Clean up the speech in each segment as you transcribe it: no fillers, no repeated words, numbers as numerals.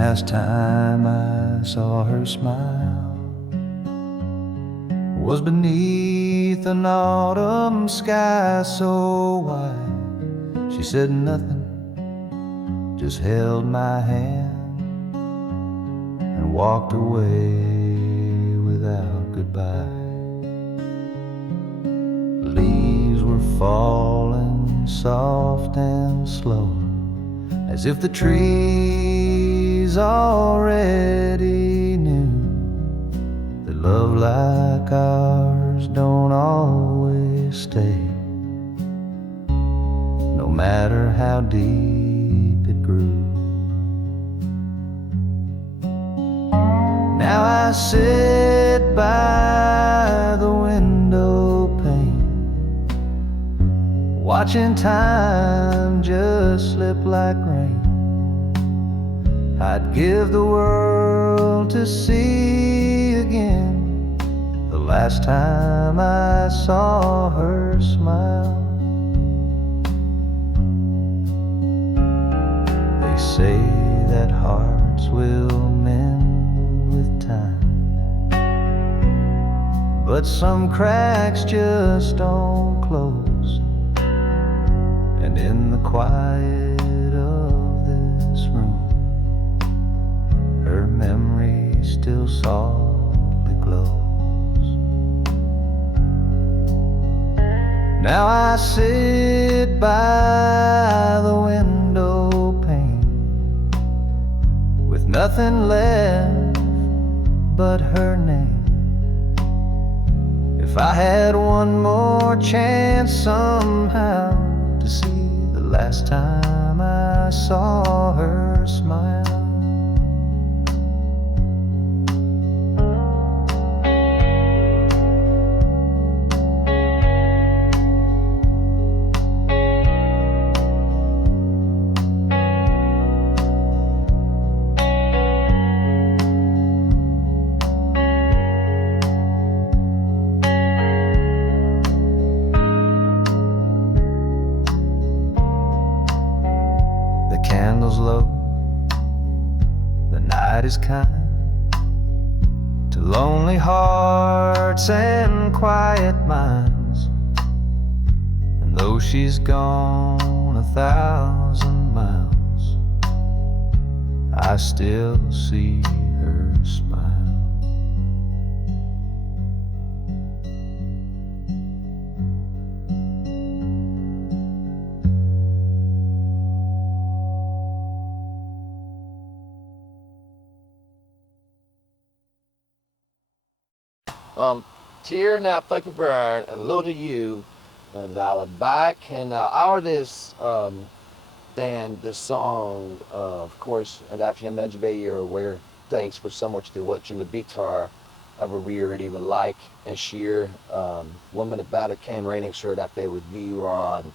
last time I saw her smile was beneath an autumn sky so wide. She said nothing, just held my hand and walked away without goodbye. Leaves were falling soft and slow, as if the trees already knew that love like ours don't always stay, no matter how deep it grew. Now I sit by the window pane, watching time just slip like rain. I'd give the world to see again the last time I saw her smile. They say that hearts will mend with time, but some cracks just don't close. And in the quiet of this room, her memory still softly glows. Now I sit by the window pane with nothing left but her name. If I had one more chance somehow to see the last time I saw her smile, candles low, the night is kind to lonely hearts and quiet minds. And though she's gone 1,000 miles, I still see her smile. Here now, thank you, Brian, and hello to you, and I'll back and our this then the song, of course, and after you mentioned you're aware. Thanks for so much to watching the guitar of a really even like and share. Woman about it came raining sure that they would view on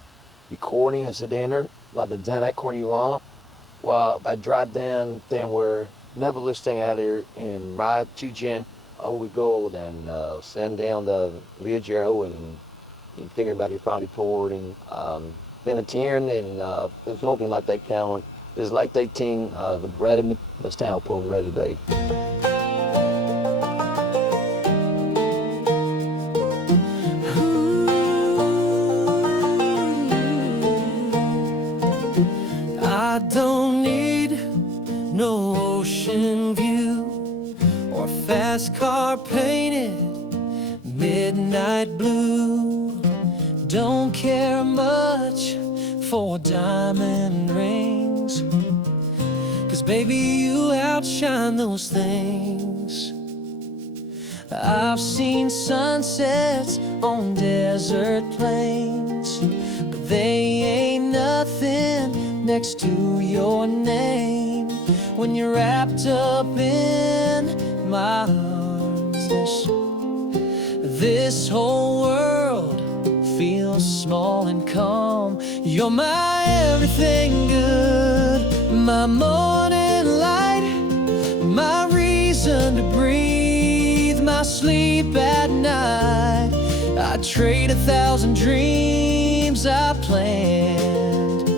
recording as a dinner, like the dinner recording you on. Well, I drive down then we're never listening out here in ride to Jen. Oh, we go and send down the video and you figure about your family recording. Been a tearing and it's looking like they count. It's like they ting the bread in the town pull ready today. I don't need no ocean view or fast car painted midnight blue. Don't care much for diamond rings, 'cause baby you outshine those things. I've seen sunsets on desert plains, but they ain't nothing next to your name. When you're wrapped up in my arms, this whole world feels small and calm. You're my everything good, my morning light, my reason to breathe, my sleep at night. I'd trade 1,000 dreams I planned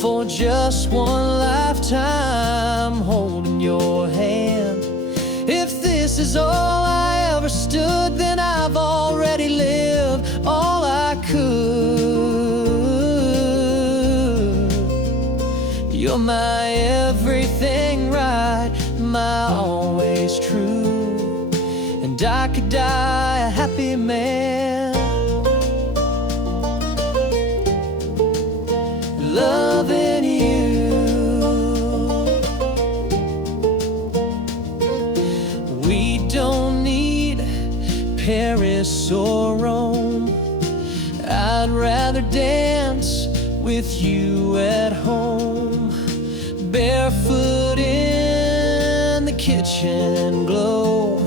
for just one lifetime. Hold is all I ever stood, then I've already lived all I could. You're my everything right, my always true, and I could die a happy man, loving you. We don't need Paris or Rome, I'd rather dance with you at home, barefoot in the kitchen glow,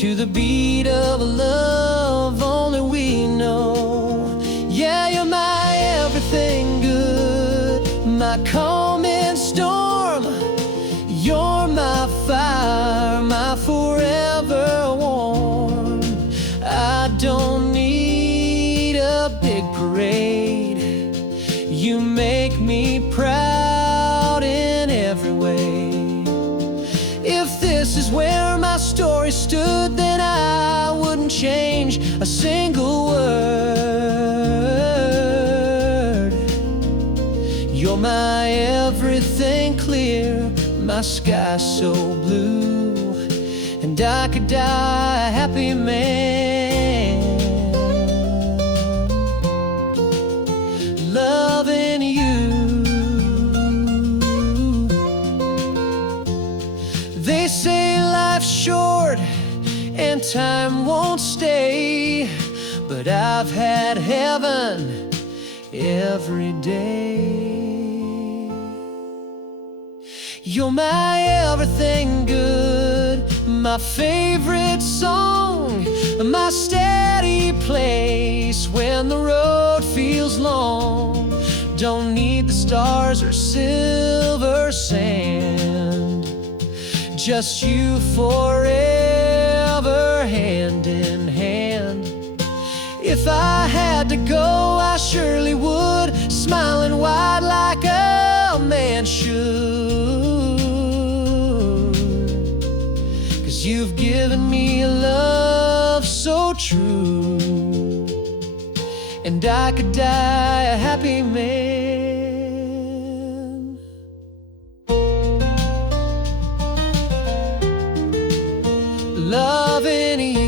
to the beat of a love only we know. Yeah, you're my everything good, my calm in storm. You're my fire, my forever warm. I don't need a big parade, you make me proud in every way. If this is where my story stood, then I wouldn't change a single word. You're my everything clear, my sky so blue, and I could die a happy man, loving you. They say life's short and time won't stay, but I've had heaven every day. You're my everything good, my favorite song, my steady place when the road feels long. Don't need the stars or silver sand, just you forever, hand in hand. If I had to go, I surely would, smiling wide like a man should. 'Cause you've given me a love so true, and I could die a happy man, loving you.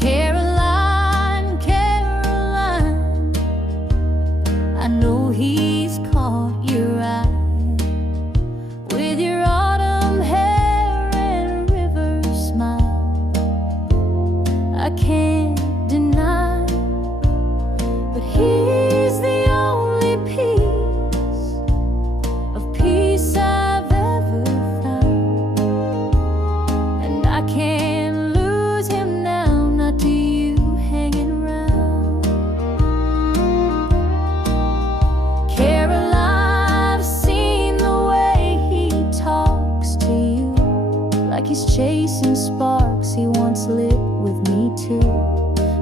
Caroline, Caroline, I know he's caught your eye with your autumn hair and river smile. I can't deny, but he's the only piece I've ever found, and I can't lose him now, not to you hanging around. Caroline, I've seen the way he talks to you, like he's chasing sparks he once lit with me too.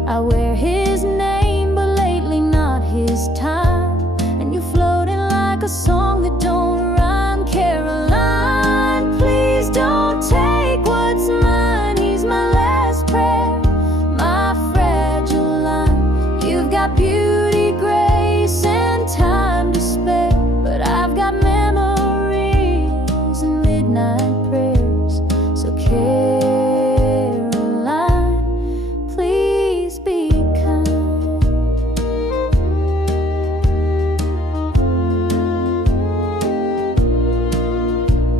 I wear his name, but lately not his time, and you're floating like a song that don't rhyme. Caroline, please don't take what's mine. He's my last prayer, my fragile line. You've got beauty, grace, and time to spare, but I've got memories and midnight prayers. So Caroline, please be kind.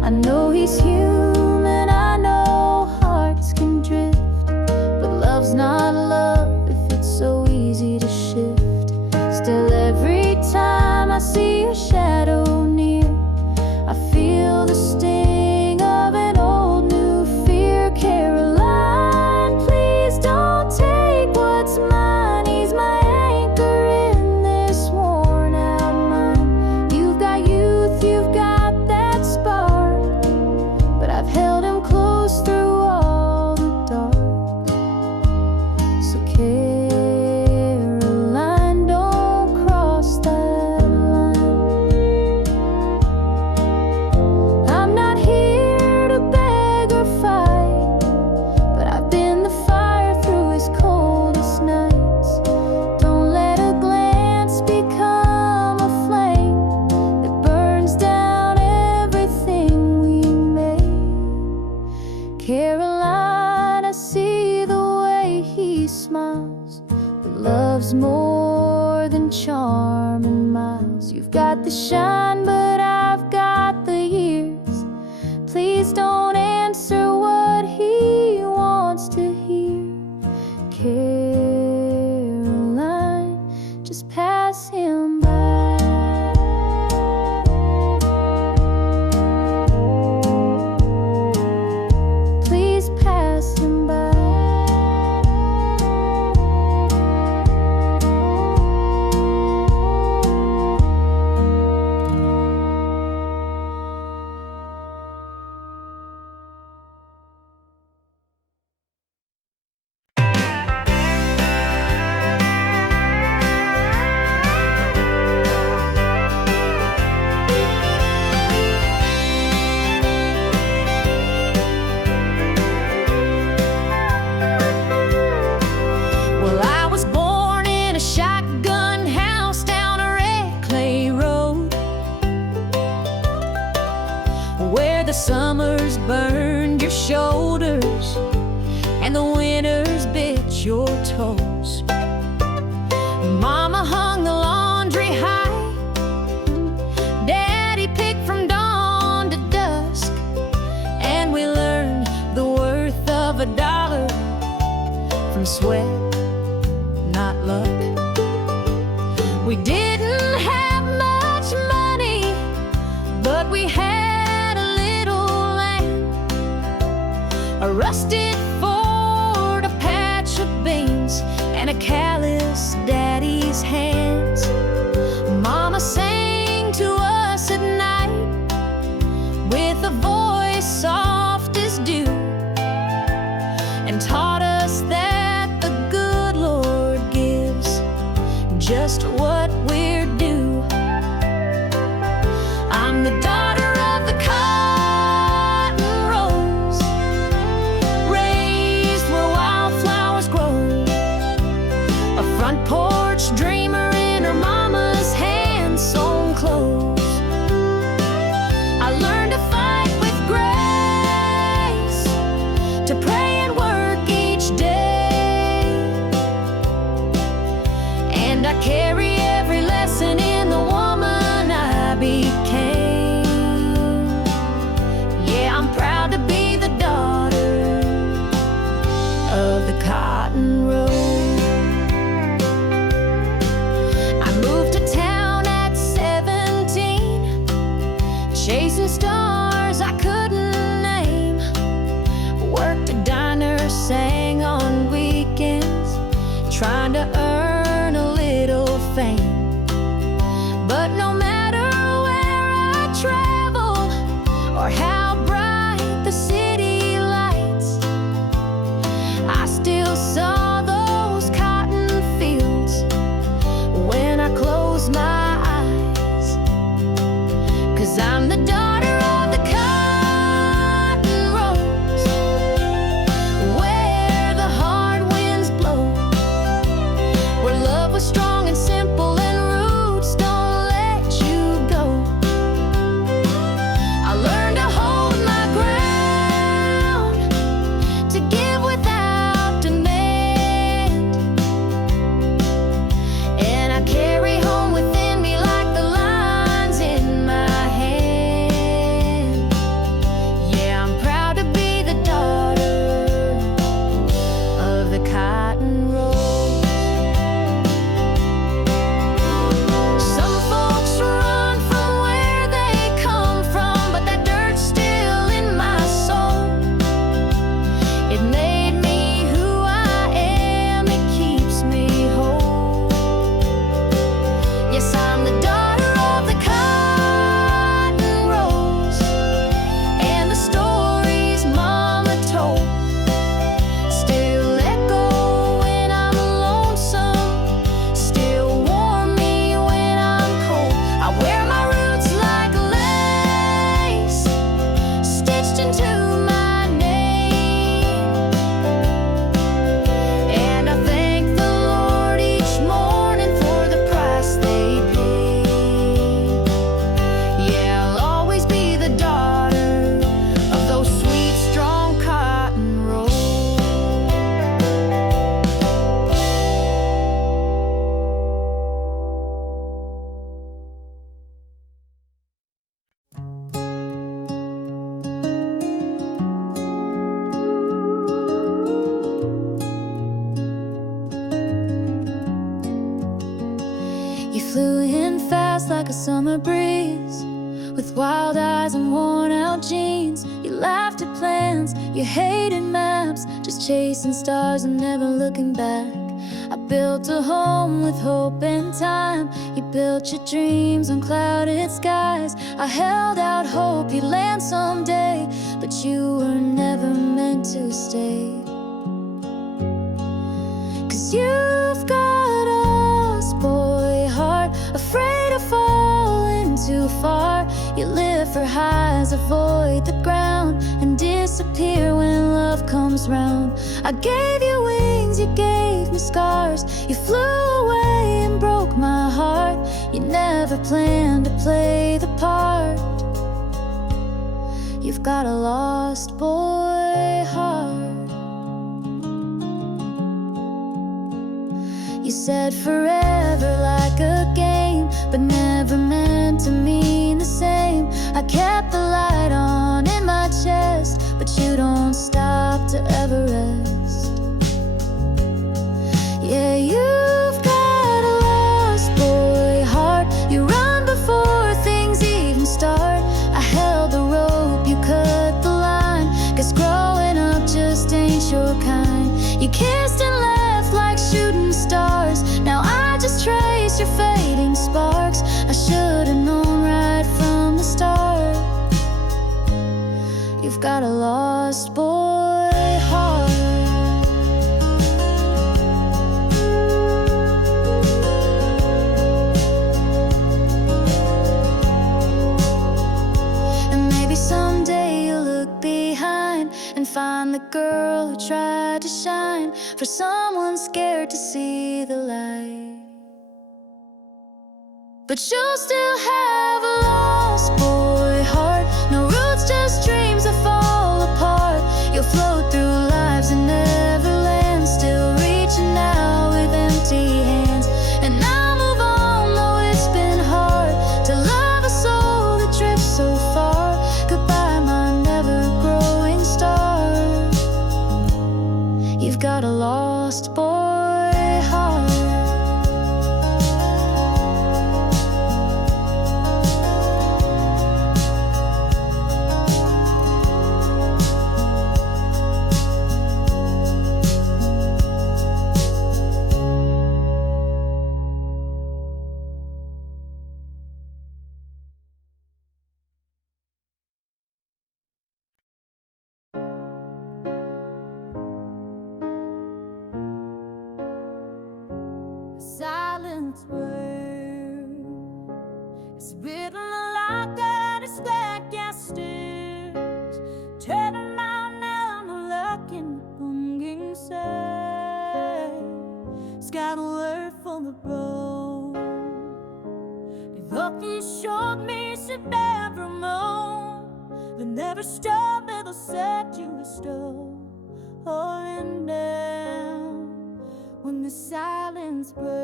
I know he's human, I know hearts can drift, I see your shadow near. I feel the sting of an old new fear. Caroline, please don't take what's mine. He's my anchor in this worn out mind. You've got youth, you've got that spark, but I've held him close through all the dark. So Caroline, don't cross that line. I'm not here to beg or fight, but I've been the fire through his coldest nights. Don't let a glance become a flame that burns down everything we made. Caroline, I see the way he smiles, but love's more than charm and miles. You've got the shine, but I've got the years. Please don't answer what he wants to hear. Caroline, just pass him by. Please pass him by. Well, I was born in a shotgun house down a red clay road, where the summers burned your shoulders and the winters bit your toes. Mama hung the laundry high, Daddy picked from dawn to dusk, and we learned the worth of $1 from sweat, not luck. We didn't have much money, but we had a little land, a rusted Ford, a patch of beans, and a callous daddy's hand. fast like a summer breeze. With wild eyes and worn out jeans, you laughed at plans, you hated maps, just chasing stars and never looking back. I built a home with hope and time. You built your dreams on clouded skies. I held out hope you'd land someday, but you were never meant to stay. 'Cause you've got a boy heart, afraid of falling too far. You live for highs, avoid the ground, and disappear when love comes round. I gave you wings, you gave me scars. You flew away and broke my heart. You never planned to play the part. You've got a lost boy heart. You said forever like a game, but never meant to mean the same. I kept the light on in my chest, but you don't stop to ever rest. Yeah, you've got a lost boy heart. You run before things even start. I held the rope, you cut the line. Guess growing up just ain't your kind. You kissed and left like shooting stars. Now I just trace your fading sparks. I should've known right from the start. You've got a lost boy heart. And maybe someday you'll look behind and find the girl who tried to shine for someone scared to see the light. But you'll still have a lost boy heart. No roots, just dreams that fall apart. You'll float through lives and never land, still reaching out with empty hands. And I'll move on, though it's been hard to love a soul that drifts so far. Goodbye, my never-growing star. You've got a lost boy heart. Silence word is written like that. It's like gas stairs, turning around and looking longing side. It's got a word for the road. The looking showed me sit never moan. They never stop, they'll set you astray. Oh, and down when the silence burns.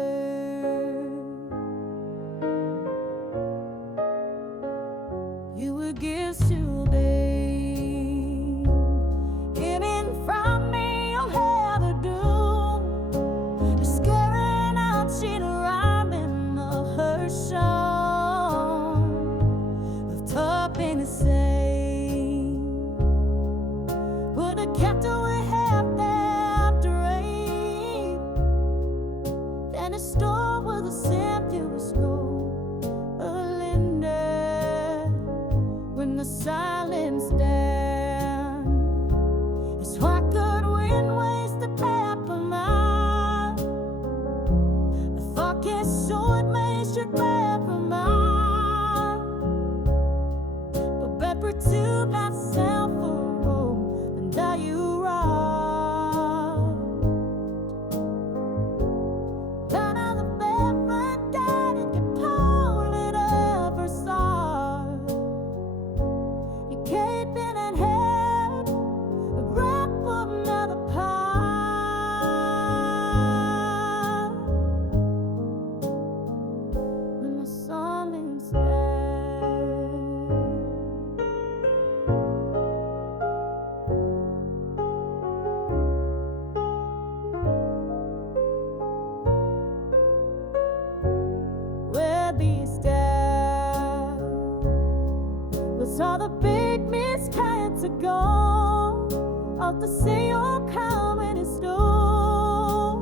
You were gifts to obey. Hidden from me, you'll have a doom. Scaring out, she'd rhyme in of her song. Of topping the same. Would have kept away half that dream. And a store with a simple score. A Linda when the sun While the big miscreants are gone, off to see your coming in store.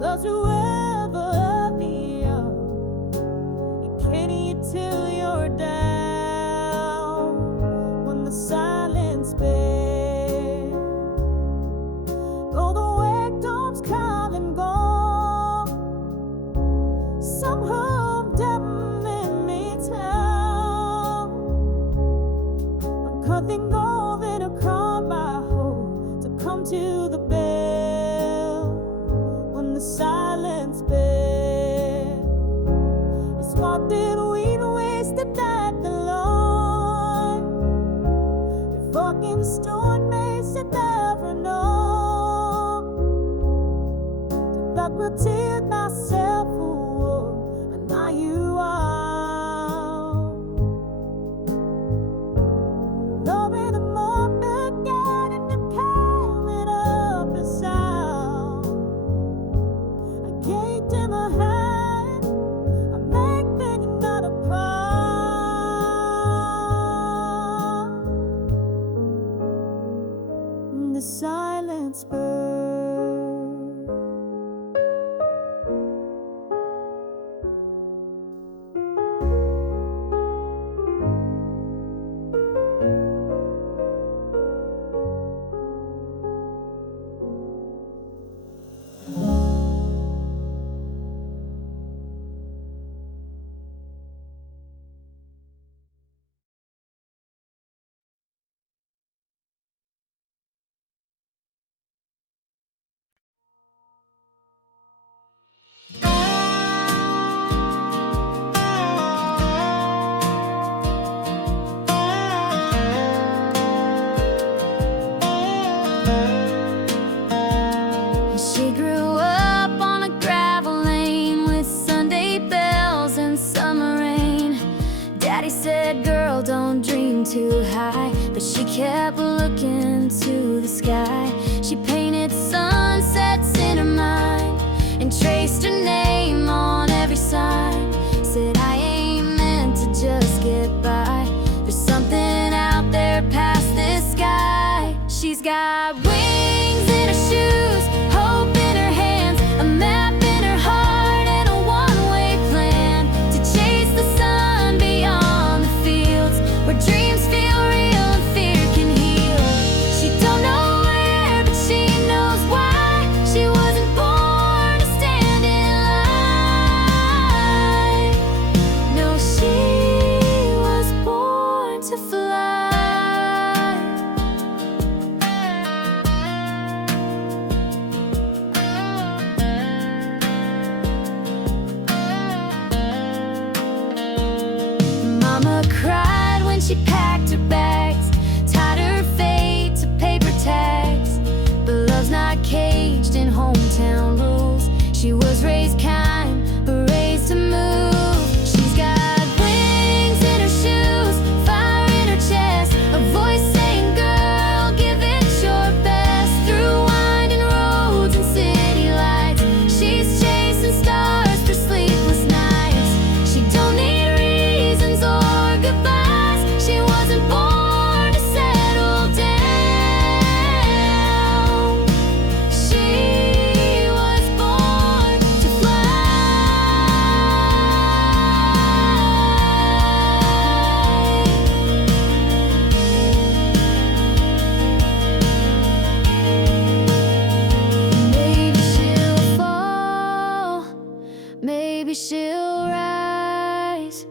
Those who ever love me up, you can't eat till you're down. When the silence bed, all the victims come and go. Somehow I'm down in me town. I'm cutting golden across my hole to come to the bell. When the silence bell is what did we waste the night alone? The fucking storm makes it never know that will tear myself away, and now you are. Love in the moment, getting the coming up the sound. I gave them a hand, I make them not a proud. The silence bird. She grew up on a gravel lane with Sunday bells and summer rain. Daddy said, girl, don't dream too high, but she kept looking to the sky. She painted sunsets in her mind and traced her name on every sign. Said, I ain't meant to just get by. There's something out there past this sky. She's got wings in her shoes, hope in her hands, a map in her heart, and a one-way plan to chase the sun beyond the fields where dreams feel real and fear can heal. She don't know where, but she knows why. She wasn't born to stand in line. No, she was born to fly. Mama cried when she packed her bags, tied her fate to paper tags. But love's not caged in hometown rules. She was raised kind, but raised to move. She's got wings in her shoes, fire in her chest, a voice saying, girl, give it your best. Through winding roads and city lights, she's chasing stars for sleepless nights. She don't need reasons or goodbyes. She wasn't born to settle down. She was born to fly. Maybe she'll fall, maybe she'll rise,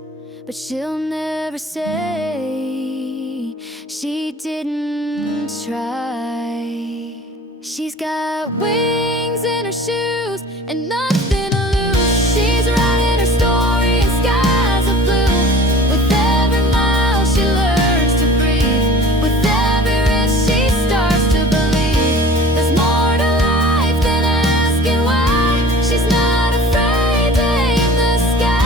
but she'll never say she didn't try. She's got wings in her shoes and nothing to lose. She's writing her story in skies of blue. With every mile she learns to breathe, with every risk she starts to believe. There's more to life than asking why. She's not afraid to aim the sky.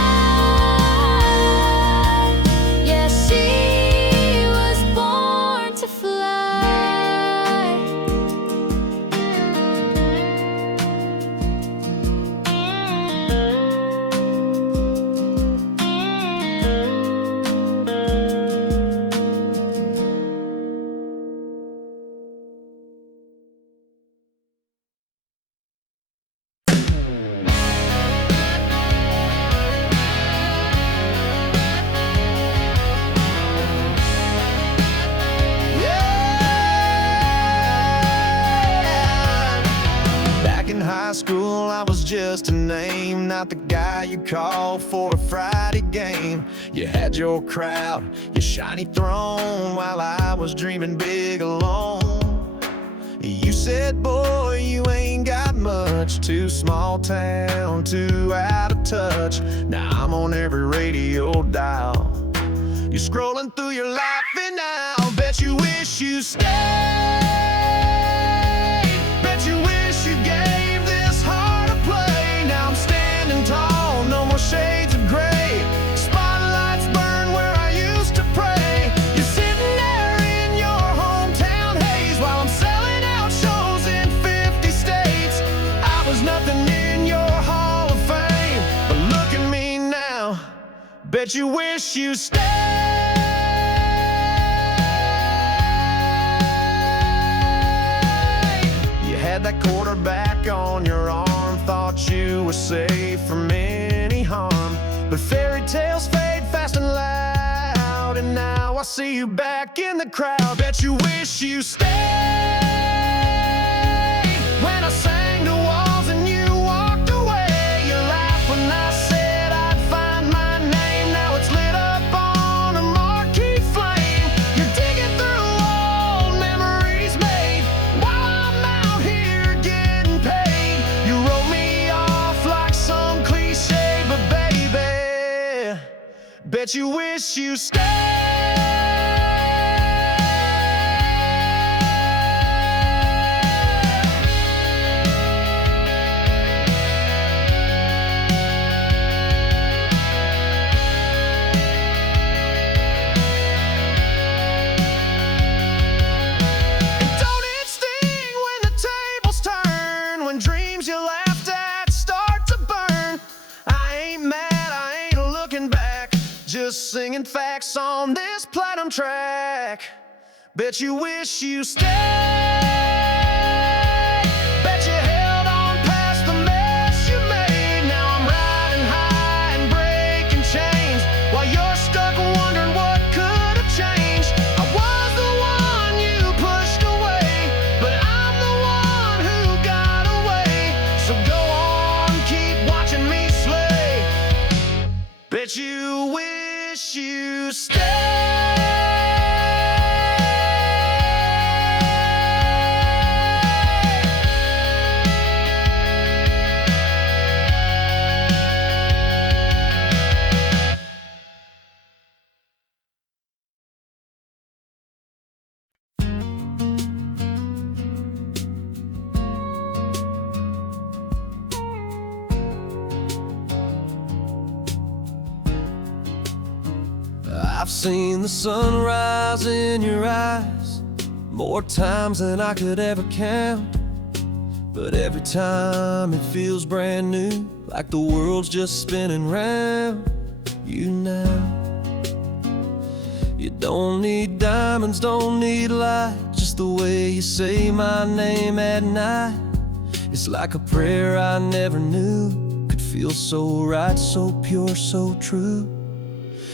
Yeah, she was born to fly. you called for a Friday game. You had your crowd, your shiny throne, while I was dreaming big alone. You said, boy, you ain't got much, too small town, too out of touch. Now I'm on every radio dial. You're scrolling through your life and now bet you wish you stayed. Bet you wish you gave this heart a play. Now I'm standing tall, no more shades of gray. Spotlights burn where I used to pray. You're sitting there in your hometown haze while I'm selling out shows in 50 states. I was nothing in your Hall of Fame, but look at me now. Bet you wish you stayed. You had that quarterback on your arm, thought you were safe from any harm. But fairy tales fade fast and loud, and now I see you back in the crowd. Bet you wish you stayed. When I sang to walls and you walked away, you laughed when I said I'd find my name. Now it's lit up on a marquee flame. You're digging through old memories made while I'm out here getting paid. You wrote me off like some cliche, but baby, bet you wish you stayed. Dreams you laughed at start to burn. I ain't mad, I ain't looking back, just singing facts on this platinum track. Bet you wish you stayed. Bet you held on past the mess you made. Now I'm riding high and breaking chains while you're stuck wondering what could have changed. I was the one you pushed away, but I'm the one who got away. So go on, keep watching me slay. Bet you wish you stayed. I've seen the sunrise in your eyes more times than I could ever count. But every time it feels brand new, like the world's just spinning round you now. You don't need diamonds, don't need light, just the way you say my name at night. It's like a prayer I never knew could feel so right, so pure, so true.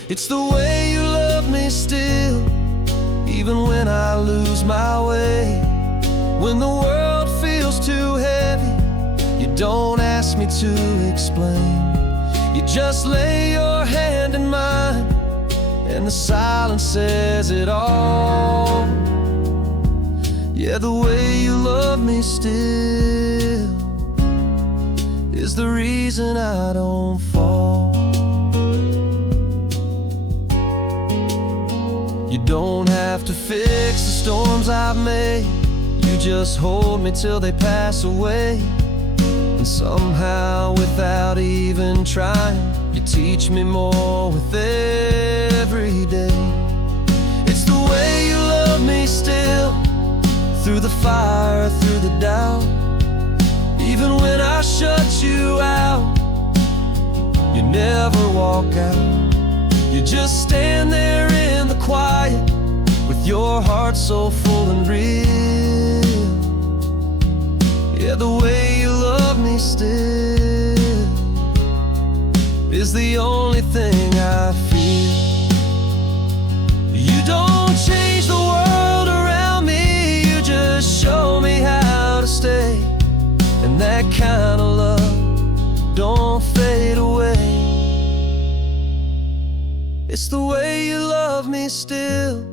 It's the way you love me still, even when I lose my way. When the world feels too heavy, you don't ask me to explain. You just lay your hand in mine, and the silence says it all. Yeah, the way you love me still is the reason I don't fall. You don't have to fix the storms I've made. You just hold me till they pass away. And somehow, without even trying, you teach me more with every day. It's the way you love me still, through the fire, through the doubt. Even when I shut you out, you never walk out. You just stand there in the quiet, with your heart so full and real. Yeah, the way you love me still is the only thing I feel. You don't change the world around me, you just show me how to stay. And that kind of love don't fade away. It's the way you love me still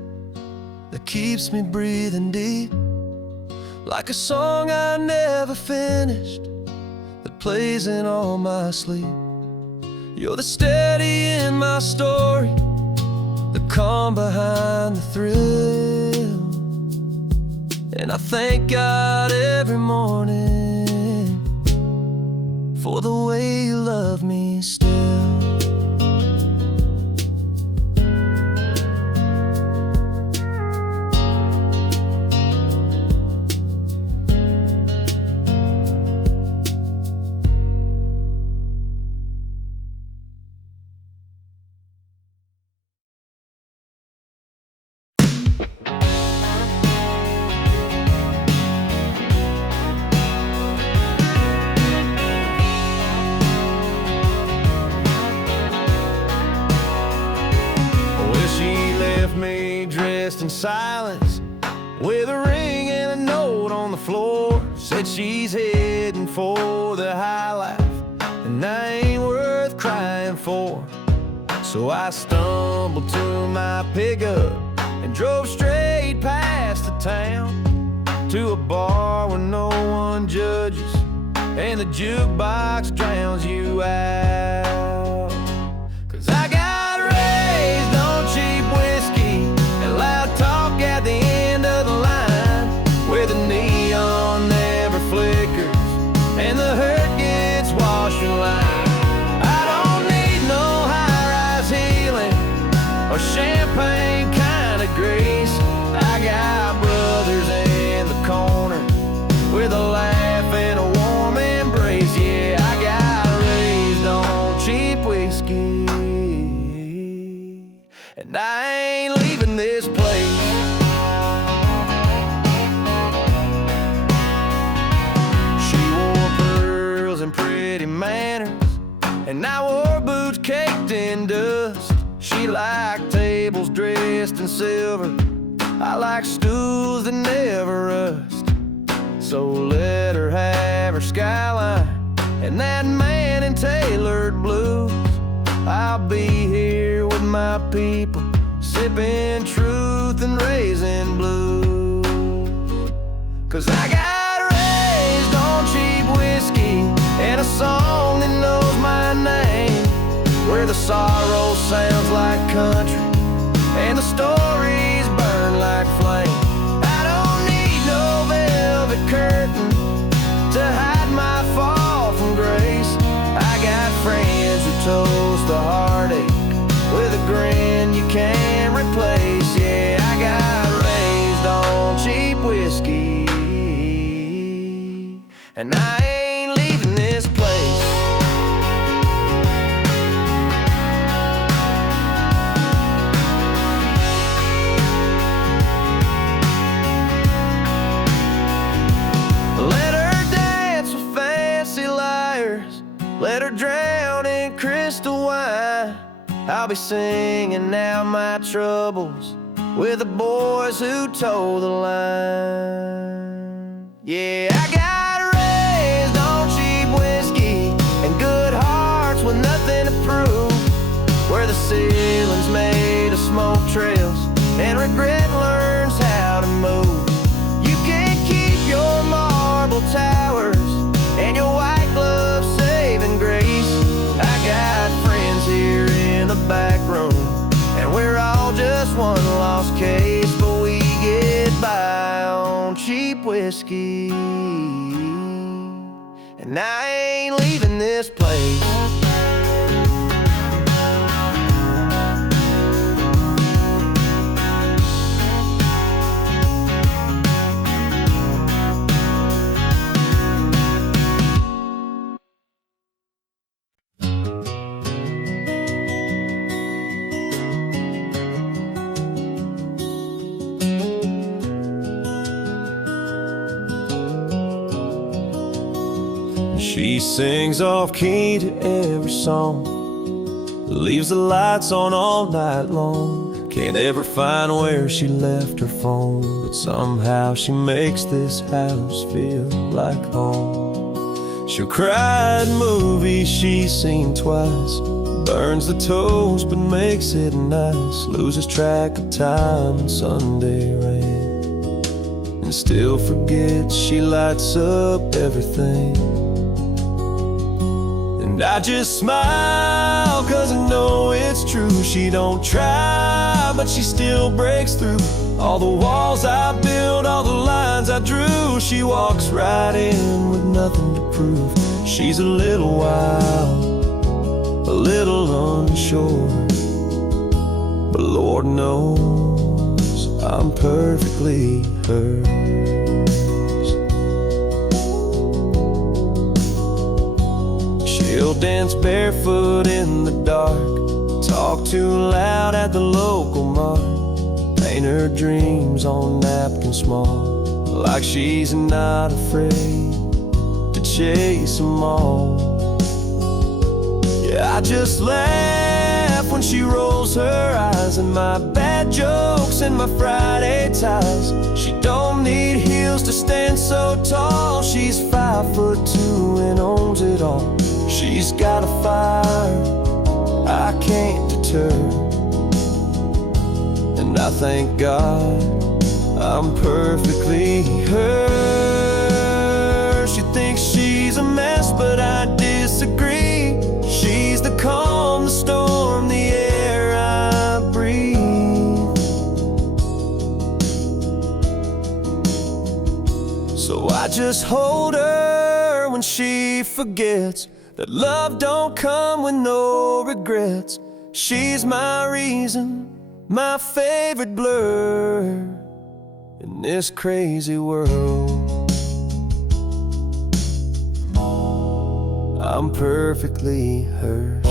that keeps me breathing deep, like a song I never finished that plays in all my sleep. You're the steady in my story, the calm behind the thrill. And I thank God every morning for the way you love me still. In silence, with a ring and a note on the floor, said she's heading for the high life, and I ain't worth crying for. So I stumbled to my pickup and drove straight past the town to a bar where no one judges and the jukebox drowns you out. 'Cause I got raised on cheap whiskey and loud talk at the end of the line, where the neon never flickers and the hurt gets washed away. I don't need no high-rise healing or champagne kind of grace. I got brothers in the corner with a laugh and a warm embrace. Yeah, I got raised on cheap whiskey, and I ain't leaving this place. She wore pearls and pretty manners, and I wore boots caked in dust. She liked tables dressed in silver, I like stools that never rust. So let her have her skyline and that man in tailored blues. I'll be here with my people, sipping truth and raising blues. 'Cause I got raised on cheap whiskey and a song that knows my name, where the sorrow sounds like country and the stories burn like flame. I don't need no velvet curtain to hide my fall from grace. I got friends who toast the heartache with a grin you can't replace. Yeah, I got raised on cheap whiskey, and I ain't leaving this place. Let her dance with fancy liars, let her drown in crystal wine. I'll be singing out my troubles with the boys who toe the line. Yeah, I got raised on cheap whiskey and good hearts with nothing to prove, where the ceiling's made of smoke trails and regret learns how to move. You can't keep your marble towers and your white glove saving grace. I got friends here in the back room, and we're all just one lost case, but we get by on cheap whiskey, and I ain't leaving this place. She sings off key to every song, leaves the lights on all night long. Can't ever find where she left her phone, but somehow she makes this house feel like home. She'll cry at movies she's seen twice, Burns the toast but makes it nice. Loses track of time in Sunday rain, and still forgets she lights up everything. And I just smile, cause I know it's true. She don't try, but she still breaks through all the walls I built, all the lines I drew. She walks right in with nothing to prove. She's a little wild, a little unsure, but Lord knows I'm perfectly hers. She'll dance barefoot in the dark, talk too loud at the local mart, paint her dreams on napkins small, like she's not afraid to chase them all. Yeah, I just laugh when she rolls her eyes, and my bad jokes and my Friday ties. She don't need heels to stand so tall. She's 5'2" and owns it all. She's got a fire I can't deter, and I thank God I'm perfectly hers. She thinks she's a mess, but I disagree. She's the calm, the storm, the air I breathe. So I just hold her when she forgets that love don't come with no regrets. She's my reason, my favorite blur in this crazy world. I'm perfectly hers.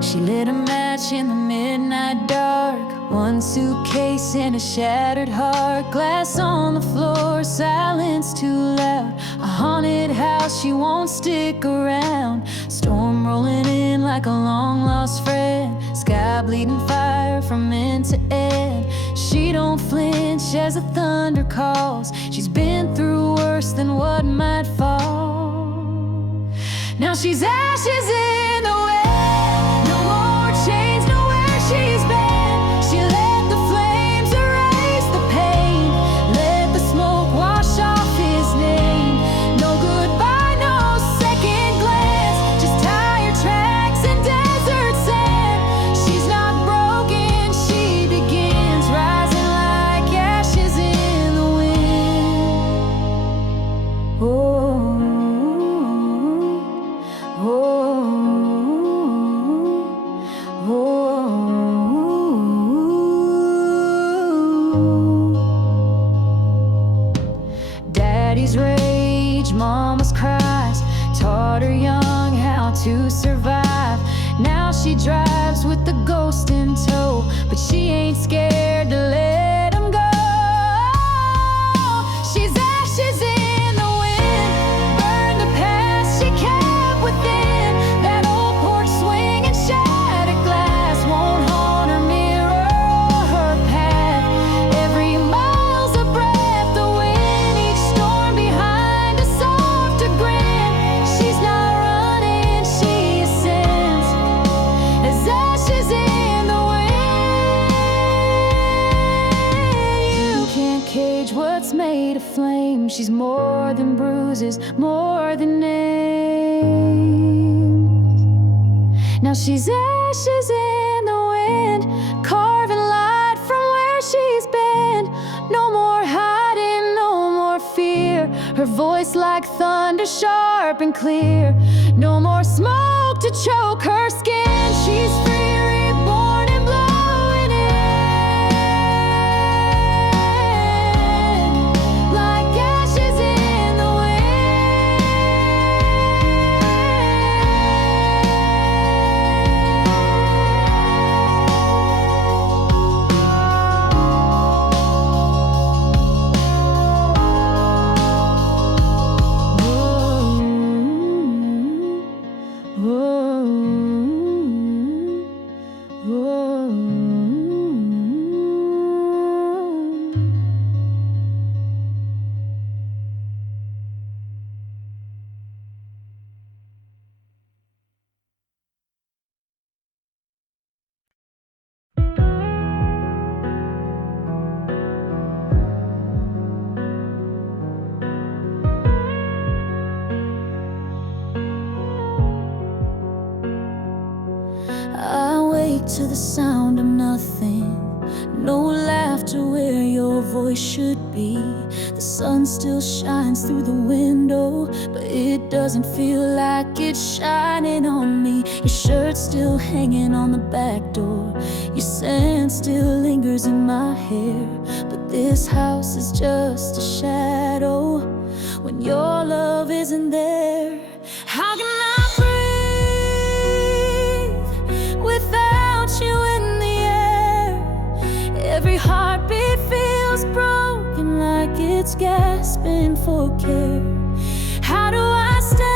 She lit a match in the midnight dark, one suitcase and a shattered heart. Glass on the floor, silence too loud. A haunted house, she won't stick around. Storm rolling in like a long lost friend. Sky bleeding fire from end to end. She don't flinch as the thunder calls. She's been through worse than what might fall. Now she's ashes in the wind. No more chains, know where she's been. She let the flames erase the pain. Let the smoke wash off his name. No goodbye, no second glance. Just tire tracks and desert sand. She's not broken, she begins, rising like ashes in the wind. Oh. Daddy's rage, mama's cries taught her young how to survive. Now she drives with the ghost in tow, but she ain't scared to let him go. She's ashes in the wind, burn the past she kept within. That old porch swing and shattered glass won't haunt her mirror or her path. Every mile's a breath away. Each storm behind a softer grin. She's not running, she ascends as ashes in the wind. You can't cage what's made of flame. She's more than bruises, more than names. Now she's ashes in the wind, carving light from where she's been. No more hiding, no more fear. Her voice like thunder, sharp and clear. No more smoke to choke her skin. She's free, reborn and blowing in like ashes in the I wake to the sound of nothing. No laughter where your voice should be. The sun still shines through the window, but it doesn't feel like it's shining on me. Your shirt's still hanging on the back door. Your scent still lingers in my hair. But this house is just a shadow when your love isn't there. How can I breathe without you in the air? Every heartbeat feels broken, like it's gasping for care. How do I stand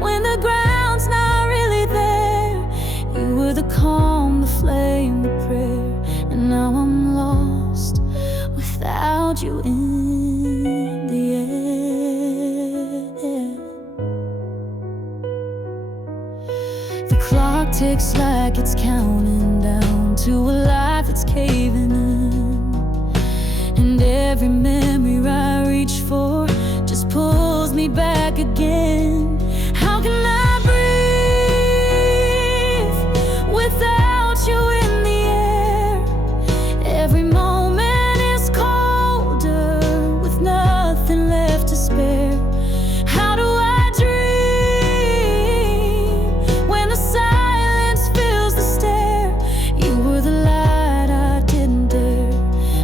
when the ground's not really there? You were the calm, the flame, the prayer, and now I'm lost without you in the air. The clock ticks like it's counting down to a life that's caving in, and every memory I reach for just pulls me back again. How can I breathe without you in the air? Every moment is colder with nothing left to spare. How do I dream when the silence fills the stare? You were the light I didn't dare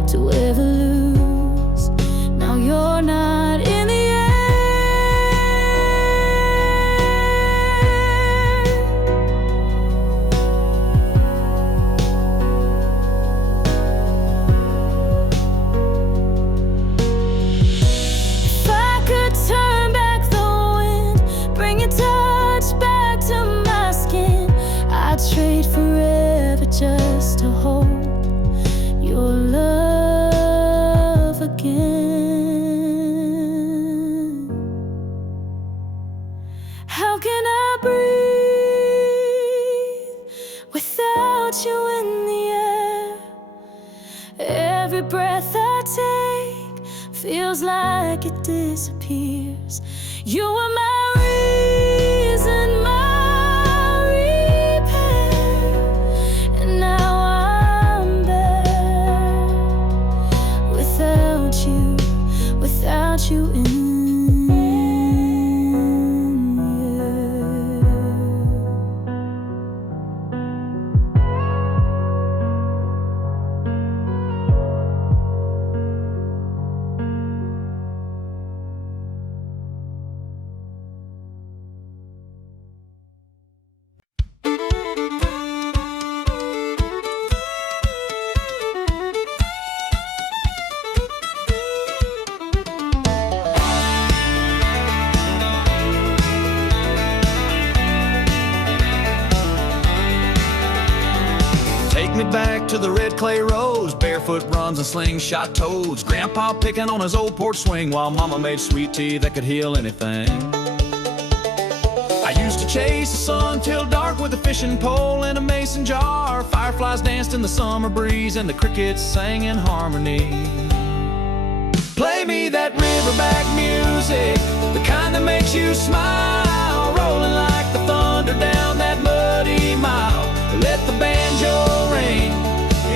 to ever lose. Now you're not in the air. If I could turn back the wind, bring your touch back to my skin, I'd trade forever just to hold your love again. How can I breathe without you in the air? Every breath I take feels like it disappears. You were my reason, my repair, and now I'm bare without you in the Take me back to the red clay roads, barefoot runs and slingshot toads. Grandpa picking on his old porch swing while Mama made sweet tea that could heal anything. I used to chase the sun till dark with a fishing pole and a mason jar. Fireflies danced in the summer breeze and the crickets sang in harmony. Play me that riverback music, the kind that makes you smile, rolling like the thunder down that muddy mile. Let the banjo ring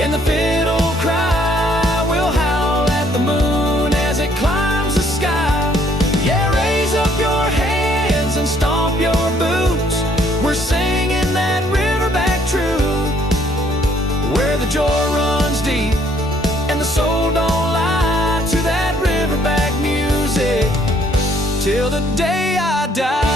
and the fiddle cry. We'll howl at the moon as it climbs. till the day I die.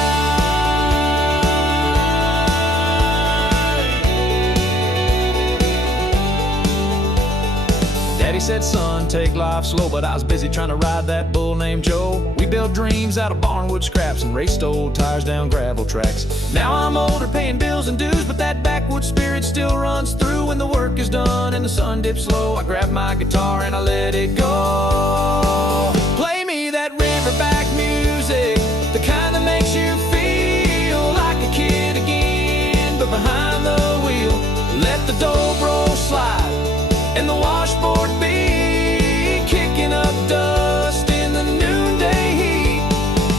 Daddy said, son, take life slow, but I was busy trying to ride that bull named Joe. We built dreams out of barnwood scraps and raced old tires down gravel tracks. Now I'm older, paying bills and dues, but that backwoods spirit still runs through. When the work is done and the sun dips low, I grab my guitar and I let it go. Play me that riverback music, the kind that makes you feel like a kid again. But behind the wheel, let the dobro slide and the washboard beat, kicking up dust in the noonday heat.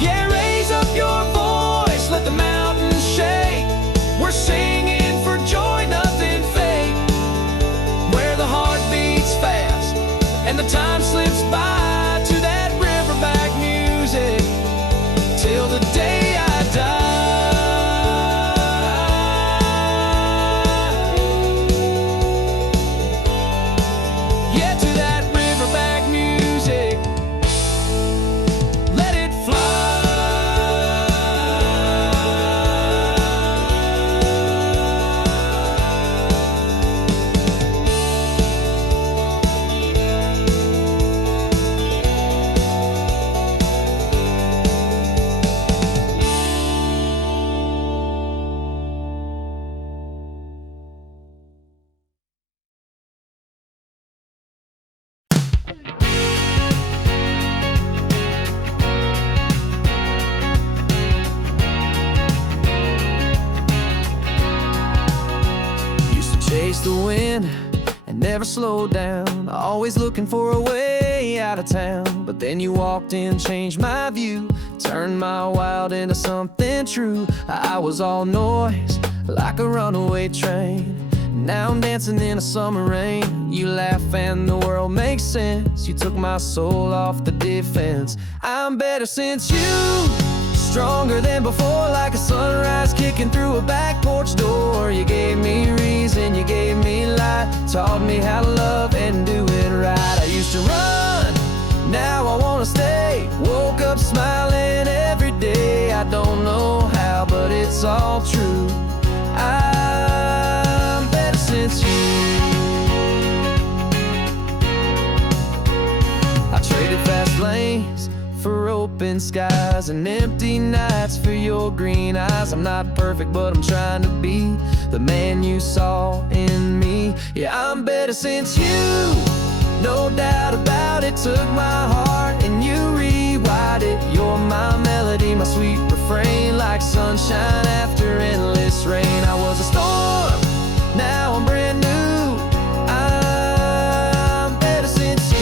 Yeah, raise up your voice, let the mountains shake. We're singing for joy, nothing fake. Where the heart beats fast and the time slips by to that riverback music till the day I die. Chase the wind and never slow down, always looking for a way out of town. But then you walked in, changed my view, turned my wild into something true. I was all noise, like a runaway train. Now I'm dancing in a summer rain. You laugh and the world makes sense. You took my soul off the defense. I'm better since you, stronger than before, like a sunrise kicking through a back porch door. You gave me reason, you gave me light, taught me how to love and do it right. I used to run, now I wanna stay. Woke up smiling every day. I don't know how, but it's all true. I'm better since you. I traded fast lanes for open skies and empty nights for your green eyes. I'm not perfect, but I'm trying to be the man you saw in me. Yeah, I'm better since you, no doubt about it. Took my heart and you rewired it. You're my melody, my sweet refrain, like sunshine after endless rain. I was a storm, now I'm brand new. I'm better since you.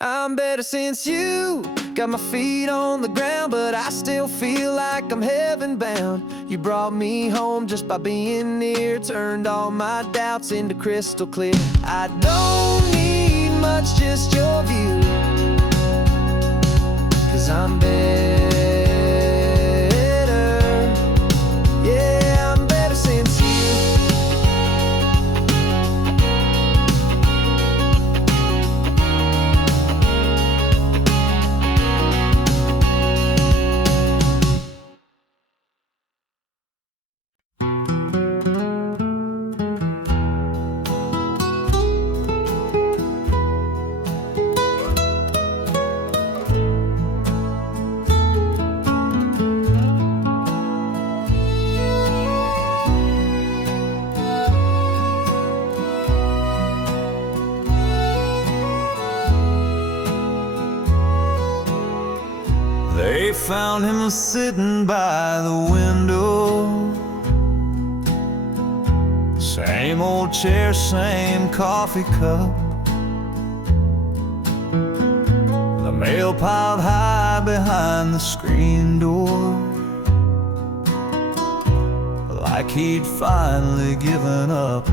I'm better since you. Got my feet on the ground, but I still feel like I'm heaven bound. You brought me home just by being near, turned all my doubts into crystal clear. I don't need much, just your view, 'cause I'm better. Yeah, I'm better since you. They found him sitting by the window, same old chair, same coffee cup, the mail piled high behind the screen door, like he'd finally given up.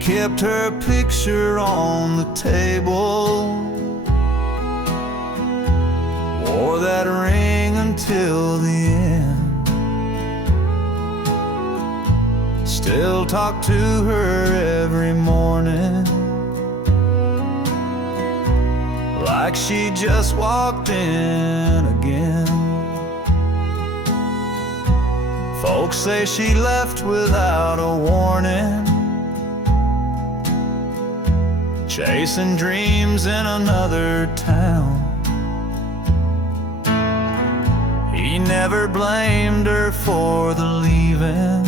kept her picture on the table, wore that ring until the end, still talk to her every morning like she just walked in again. Folks say she left without a warning, chasing dreams in another town. He never blamed her for the leaving,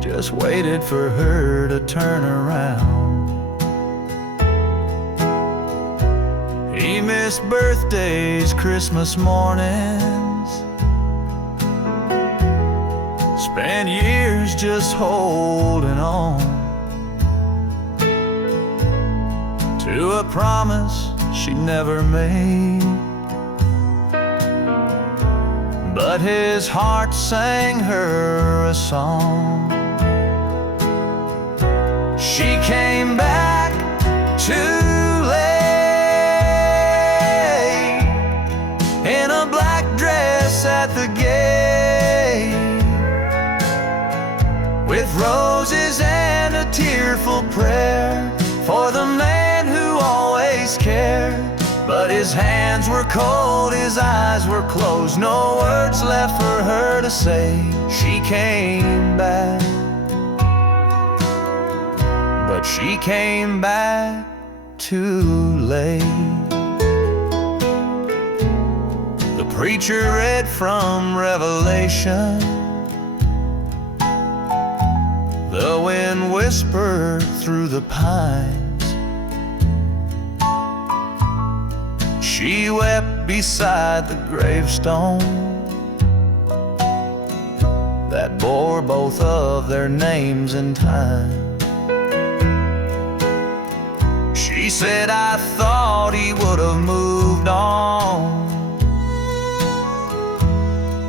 just waited for her to turn around. He missed birthdays, Christmas mornings, spent years just holding on to a promise she never made. But his heart sang her a song. She came back too late in a black dress at the gate, with roses and a tearful prayer for the man who always cared. But his hands were cold, his eyes were closed, no words left for her to say. She came back, but she came back too late. The preacher read from Revelation, the wind whispered through the pines. She wept beside the gravestone that bore both of their names in time. She said, I thought he would have moved on.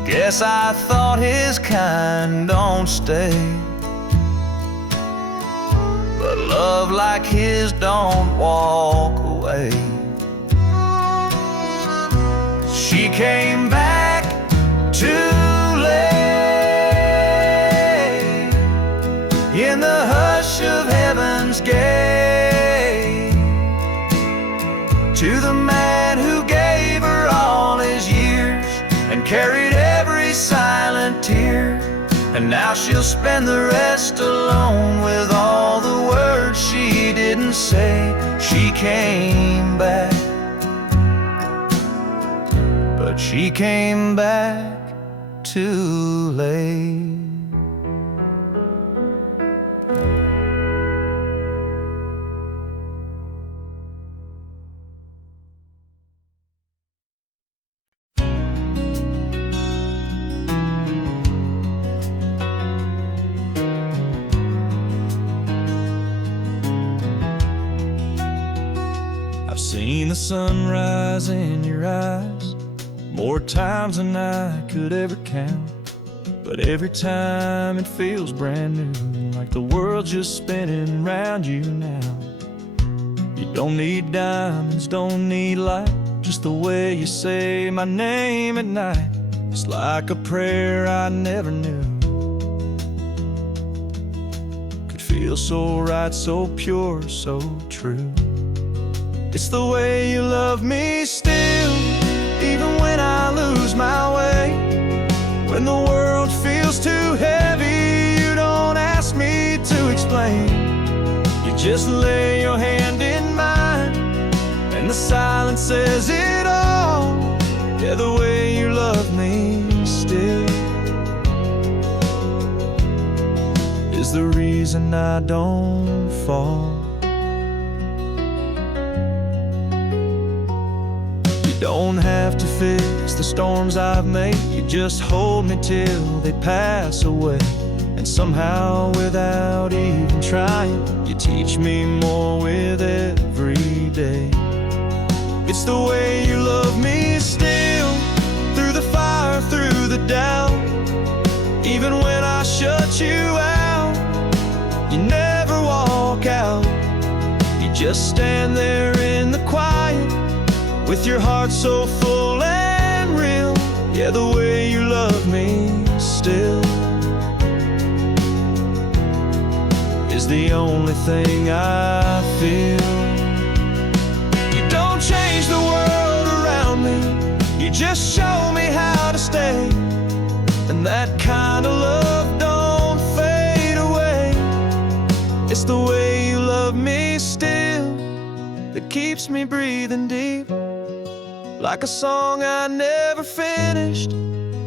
Guess I thought his kind don't stay. But love like his don't walk away. She came back too late in the hush of heaven's gate, to the man who gave her all his years and carried every silent tear. And now she'll spend the rest alone with all the words she didn't say. She came back, but she came back too late. I've seen the sunrise in your eyes more times than I could ever count, but every time it feels brand new, like the world's just spinning round you now. You don't need diamonds, don't need light, just the way you say my name at night. It's like a prayer I never knew could feel so right, so pure, so true. It's the way you love me still, even when I lose my way. When the world feels too heavy, you don't ask me to explain. You just lay your hand in mine, and the silence says it all. Yeah, the way you love me still is the reason I don't fall. Don't have to fix the storms I've made. You just hold me till they pass away. And somehow, without even trying, you teach me more with every day. It's the way you love me still, through the fire, through the doubt. Even when I shut you out, Just stand there in the quiet, with your heart so full and real. Yeah, the way you love me still is the only thing I feel. You don't change the world around me, you just show me how to stay. And that kind of love don't fade away. It's the way you love me still that keeps me breathing deep, like a song I never finished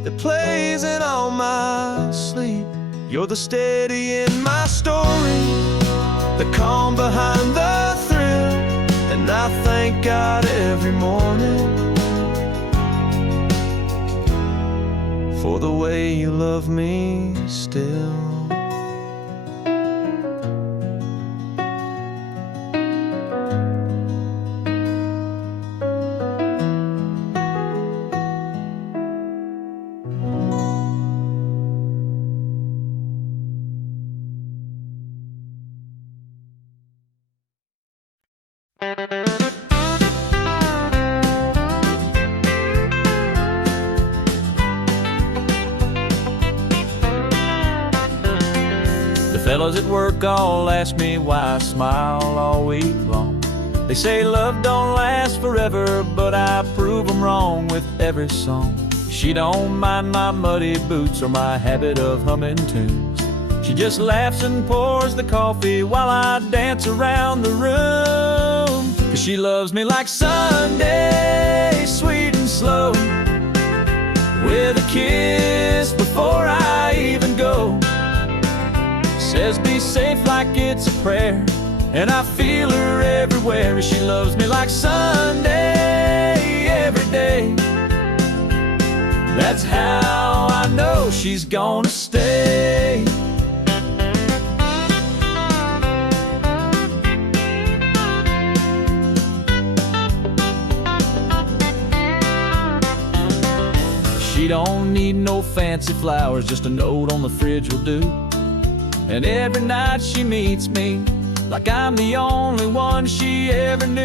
that plays in all my sleep. You're the steady in my story, the calm behind the thrill, and I thank God every morning for the way you love me still. The fellas at work all ask me why I smile all week long. They say love don't last forever, but I prove them wrong with every song. She don't mind my muddy boots or my habit of humming tunes. She just laughs and pours the coffee while I dance around the room. 'Cause she loves me like Sunday, sweet and slow, with a kiss before I even go. Says be safe like it's a prayer, and I feel her everywhere. She loves me like Sunday, every day. That's how I know she's gonna stay. She don't need no fancy flowers, just a note on the fridge will do. And every night she meets me like I'm the only one she ever knew.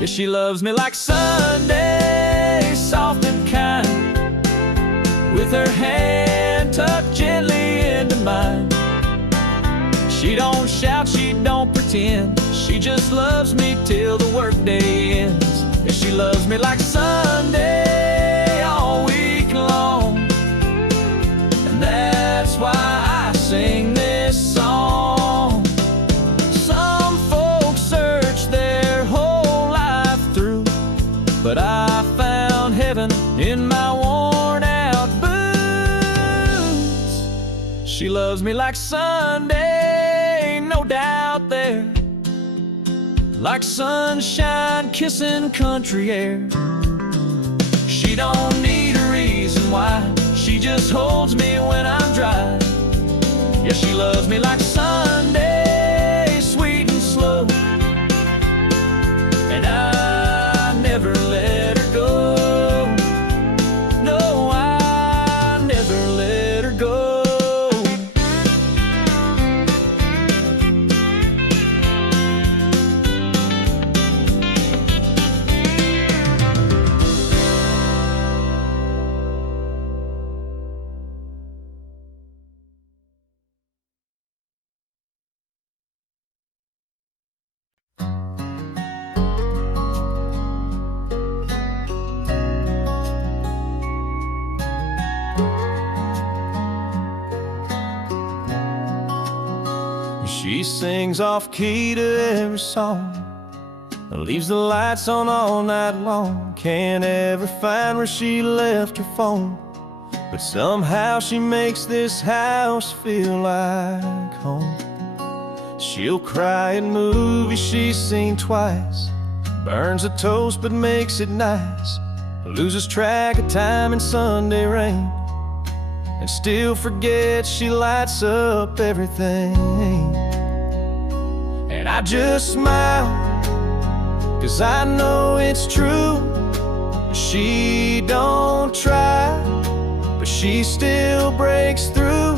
Yeah, she loves me like Sunday, soft and kind, with her hand tucked gently into mine. She don't shout, she don't pretend, she just loves me till the workday ends. Yeah, she loves me like Sunday all week long, and that's why I sing this song. Some folks search their whole life through, but I found heaven in my worn out boots. She loves me like Sunday, no doubt there, like sunshine kissing country air. She don't need a reason why, she just holds me when I'm dry. Yeah, she loves me like Sunday, sweet and slow, and I never let her go. No, I never let her go. She sings off key to every song, leaves the lights on all night long. Can't ever find where she left her phone, but somehow she makes this house feel like home. She'll cry at movies she's seen twice, burns a toast but makes it nice, loses track of time in Sunday rain, and still forgets she lights up everything. And I just smile, 'cause I know it's true. She don't try, but she still breaks through.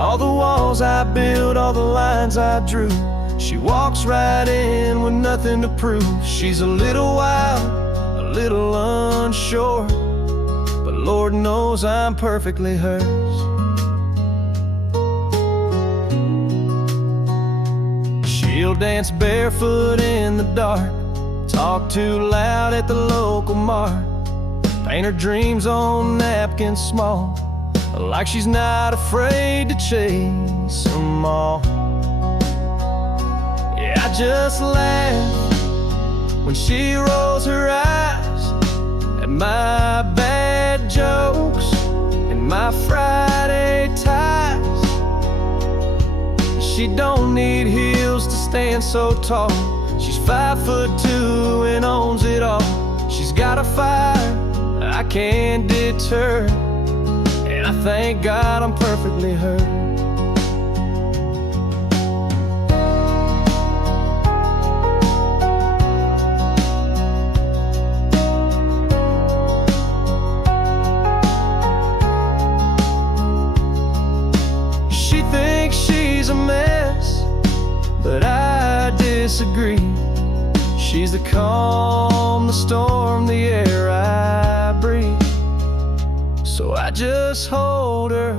All the walls I built, all the lines I drew, she walks right in with nothing to prove. She's a little wild, a little unsure, but Lord knows I'm perfectly hers. She'll dance barefoot in the dark, talk too loud at the local mart, paint her dreams on napkins small, like she's not afraid to chase them all. Yeah, I just laugh when she rolls her eyes at my bad jokes and my Friday ties. She don't need heels to stand so tall. She's 5'2" and owns it all. She's got a fire I can't deter, and I thank God I'm perfectly hers. She thinks she's a mess, but I disagree. She's the calm, the storm, the air I breathe. So I just hold her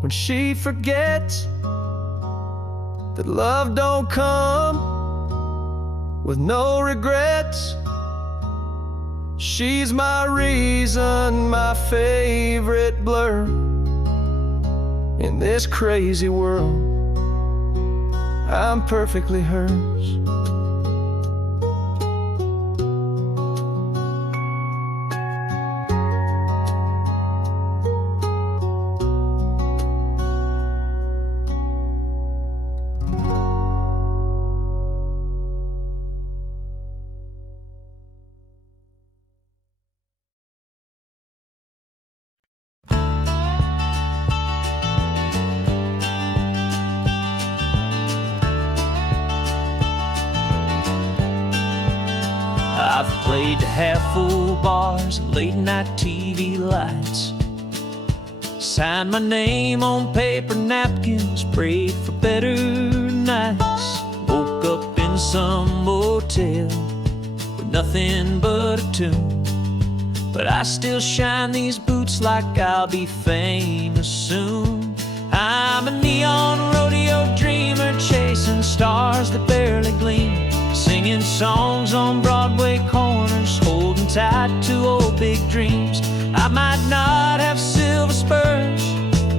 when she forgets that love don't come with no regrets. She's my reason, my favorite blur in this crazy world. I'm perfectly hers. I've played to half-full bars and late-night TV lights, signed my name on paper napkins, prayed for better nights. Woke up in some motel with nothing but a tune, but I still shine these boots like I'll be famous soon. I'm a neon rodeo dreamer, chasing stars that barely gleam, singing songs on Broadway corners, holding tight to old big dreams. I might not have silver spurs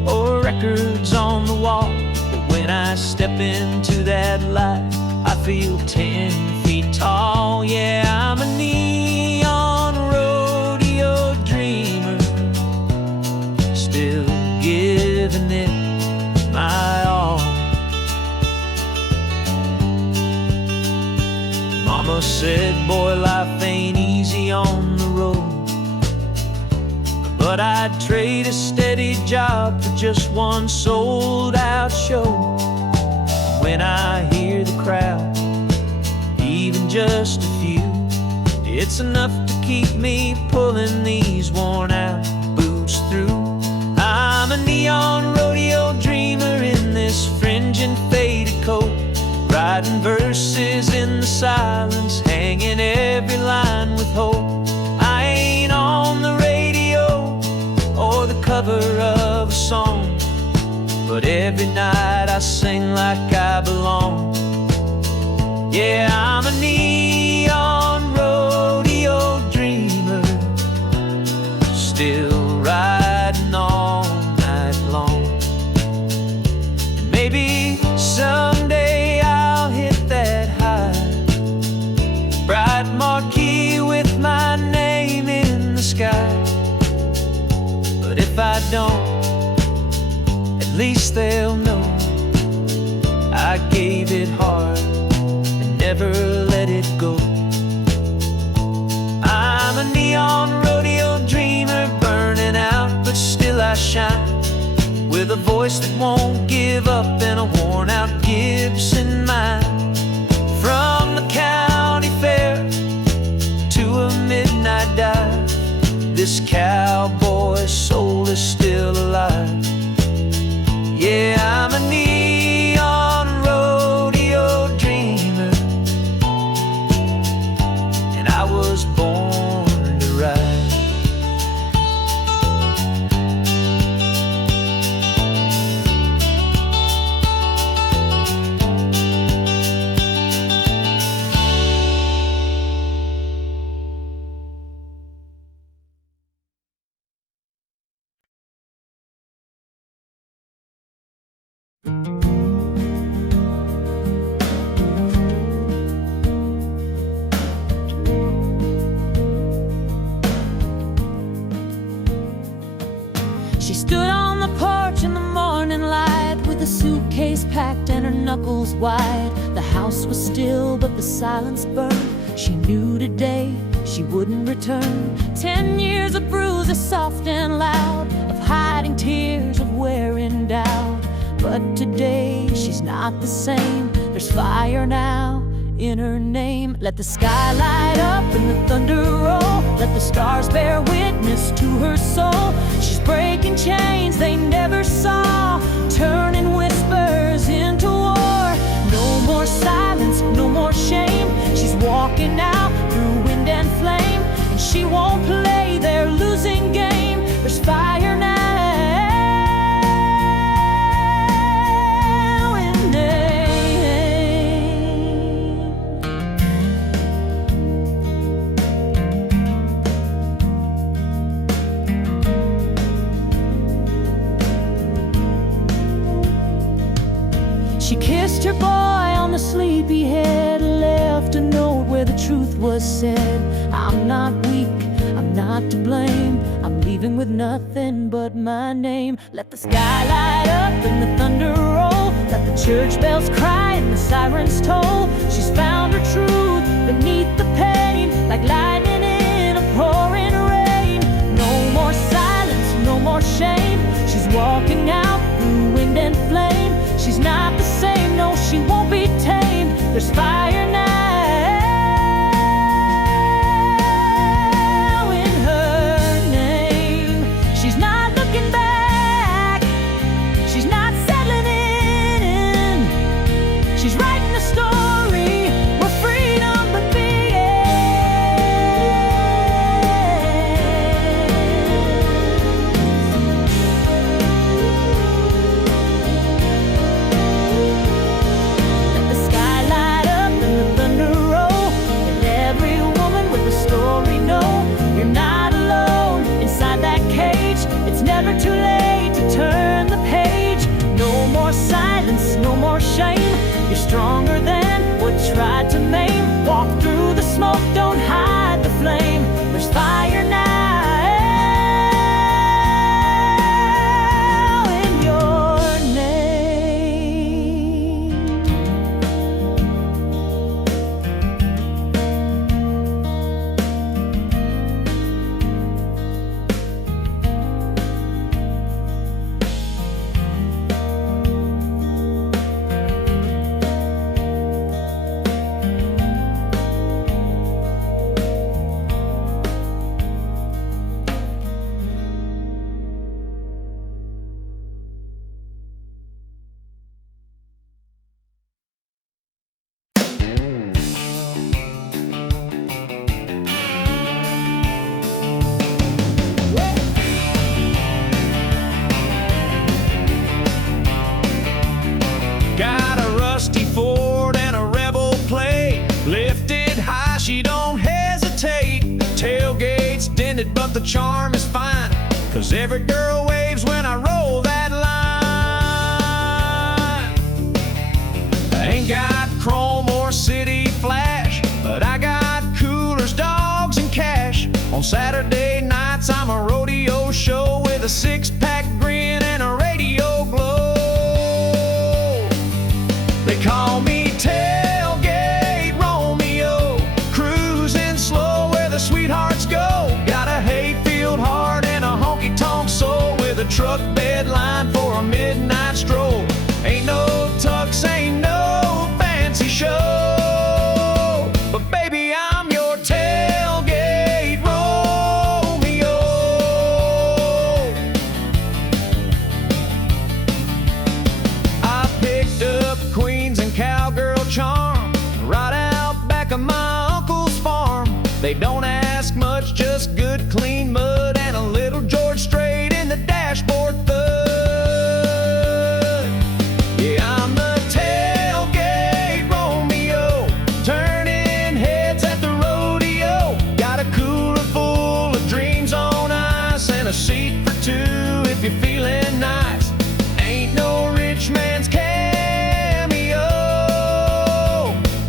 or records on the wall, but when I step into that light, I feel 10 feet tall. Yeah, I'm a neon rodeo dreamer, still giving it my all. Mama said, boy, life ain't easy on the road, but I'd trade a steady job for just one sold-out show. When I hear the crowd, even just a few, it's enough to keep me pulling these worn-out boots through. I'm a neon rodeo dreamer in this fringing faded coat, writing verses in the silence, hanging every line with hope. I ain't on the radio or the cover of a song, but every night I sing like I belong. Yeah, I'm a neon rodeo dreamer, still riding all night long. And maybe someday I'll hit that high, bright marquee with my name in the sky. But if I don't, at least they'll know I gave it hard and never let it go. I'm a neon rodeo dreamer, burning out, but still I shine, with a voice that won't give up and a worn-out Gibson mind. From the county fair to a midnight dive, this cowboy soul is still alive. Yeah, I'm a neon rodeo dreamer, and I was born to ride. She stood on the porch in the morning light with a suitcase packed and her knuckles wide. The house was still, but the silence burned. She knew today she wouldn't return. 10 years of bruises, soft and loud, of hiding tears, of wearing doubt. But today she's not the same. There's fire now in her name. Let the sky light up and the thunder roll. Let the stars bear witness to her soul. She's breaking chains they never saw, turning whispers into war. No more silence, no more shame. She's walking out through wind and flame, and she won't play their losing game. There's fire now in name. She kissed her boy on the sleepy head, left a note where the truth was said. I'm not weak, I'm not to blame. I'm leaving with nothing but my name. Let the sky light up and the thunder roll. Let the church bells cry and the sirens toll. She's found her truth beneath the pain, like lightning in a pouring rain. No more silence, no more shame. She's walking out through wind and flame. She's not the same, no, she won't be tamed. There's fire now in her name. She's not looking back, she's not settling in. She's writing a story where freedom never too late to turn the page. No more silence, no more shame. You're stronger than what tried to maim. Walk through the smoke, don't hide the flame. There's fire now in your name. Got a rusty Ford and a Rebel plate, lifted high, she don't hesitate. Tailgate's dented, but the charm is fine, 'cause every girl waves when I roll that line. I ain't got chrome or city flash, but I got coolers, dogs, and cash. On Saturday nights I'm a rodeo show with a six-pack grin and a radio glow. They call me Tailgate Romeo, cruising slow where the sweethearts go. Got a hayfield heart and a honky-tonk soul, with a truck bed line for a midnight stroll. Ain't no tux, ain't no fancy show, but baby, I'm your tailgate Romeo. seat for two if you're feeling nice. Ain't no rich man's cameo,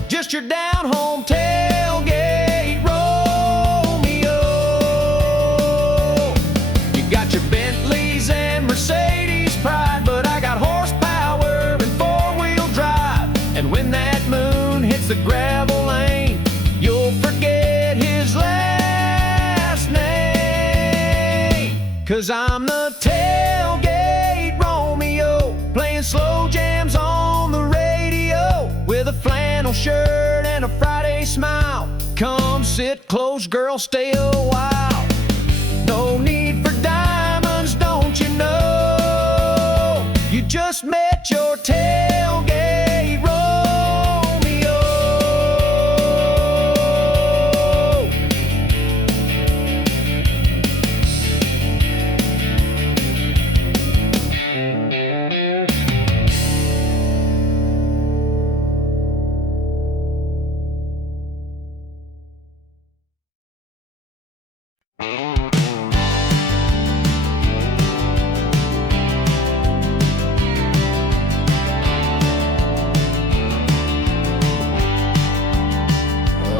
just your down-home tailgate Romeo. You got your Bentleys and Mercedes pride, but I got horsepower and four-wheel drive. And when that moon hits the gravel lane, you'll forget his last name. 'Cause I'm the tailgate Romeo, playing slow jams on the radio, with a flannel shirt and a Friday smile. Come sit close, girl, stay a while. No need for diamonds, don't you know? You just met your tailgate Romeo.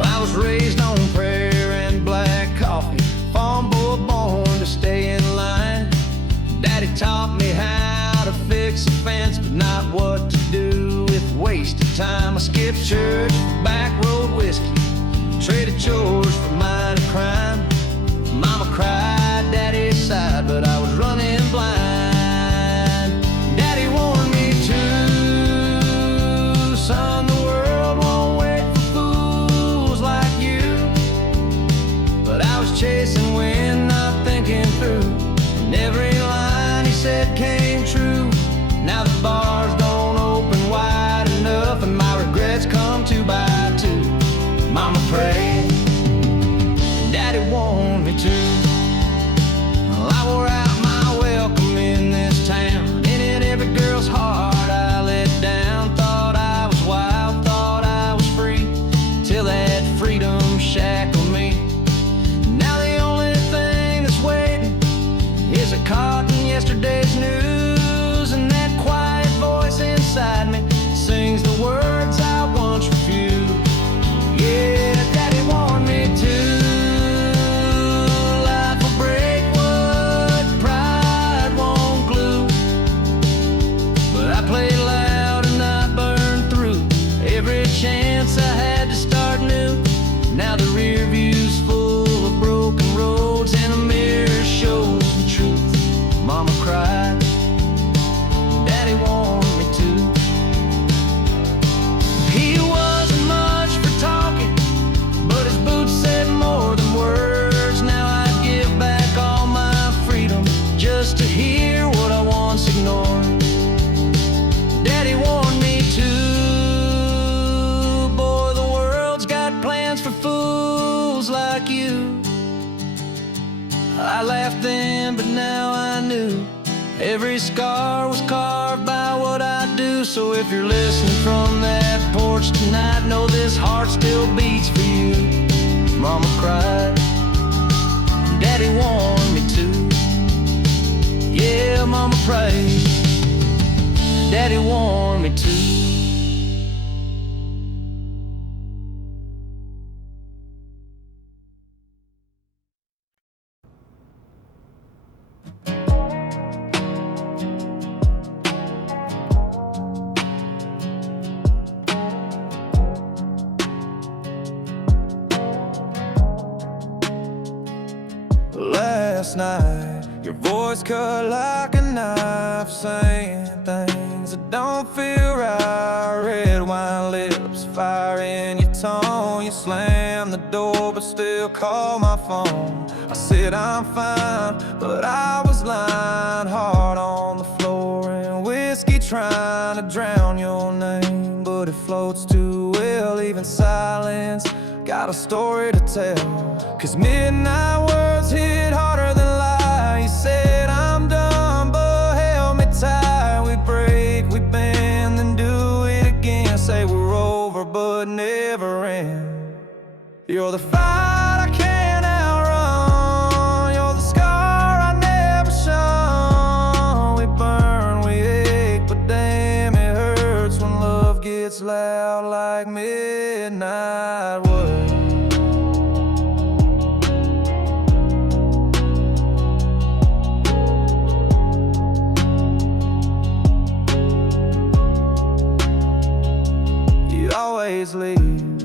I was raised on prayer and black coffee, farm boy born to stay in line. Daddy taught me how to fix a fence, but not what to do with wasted time. I skipped church for back road whiskey, traded chores for minor crime. Mama cried, Daddy sighed, but I was running blind. Daddy warned me too, son, the world won't wait for fools like you. But I was chasing wind, not thinking through, and every line he said came true. Now the bars don't open wide enough, and my regrets come two by two. Mama prayed, Daddy warned me too. Well, I wore out my welcome in this town, and in every girl's heart I let down. Thought I was wild, thought I was free, till that freedom shackled me. Now the only thing that's waiting is a caught in yesterday's news, and that quiet voice inside me sings the words I once refused. Yeah, Daddy warned me too. Life will break what pride won't glue. But I played loud and I burned through every chance I had to start new. Now the rear view's full of broken roads, and a mirror shows the truth. Mama cried, Daddy warned me too. He wasn't much for talking, but his boots said more than words. Now I'd give back all my freedom just to hear what I once ignored. Daddy warned me too. Boy, the world's got plans for fools like you. I laughed then, but now I knew every scar was carved by what I do. So if you're listening from that porch tonight, know this heart still beats for you. Mama cried, Daddy warned me too. Yeah, Mama prayed, Daddy warned me too. Last night, your voice cut like a knife, saying things that don't feel right. Red wine lips, fire in your tone. You slammed the door, but still call my phone. I said I'm fine, but I was lying. Hard on the floor and whiskey trying to drown your name, but it floats too well. Even silence got a story to tell. 'Cause midnight words hit harder than lies. You said I'm done, but held me tight. We break, we bend, then do it again. Say we're over, but never end. You're the fight I can't outrun. You're the scar I never always leave.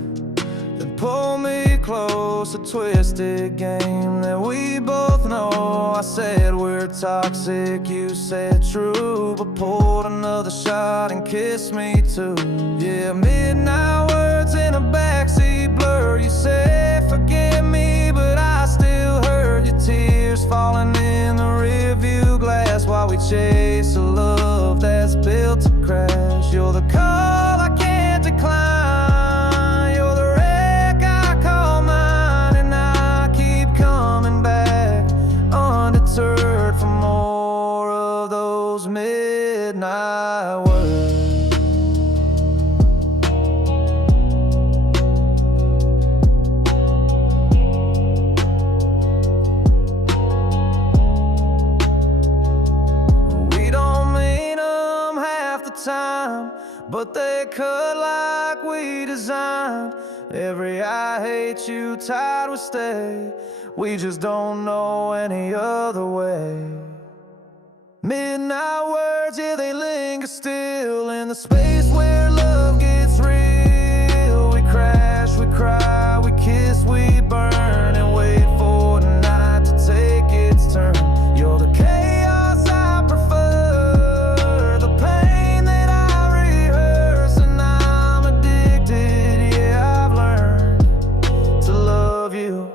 Then pull me close, a twisted game that we both know. I said we're toxic, you said true, but pulled another shot and kissed me too. Yeah, midnight words in a backseat blur. You said forgive me, but I still heard your tears falling in the rearview glass while we chase a love that's built to crash. You're the call I can't decline, you're the wreck I call mine, and I keep coming back undeterred for more of those midnight words. We don't mean them half the time, but they cut like we designed. Every I hate you tied will stay. We just don't know any other way. Midnight words, yeah, they linger still in the space where love gets real. We crash, we cry, we kiss, we burn, and wait for the night to take its turn. You're the chaos I prefer, the pain that I rehearse, and I'm addicted, yeah, I've learned to love you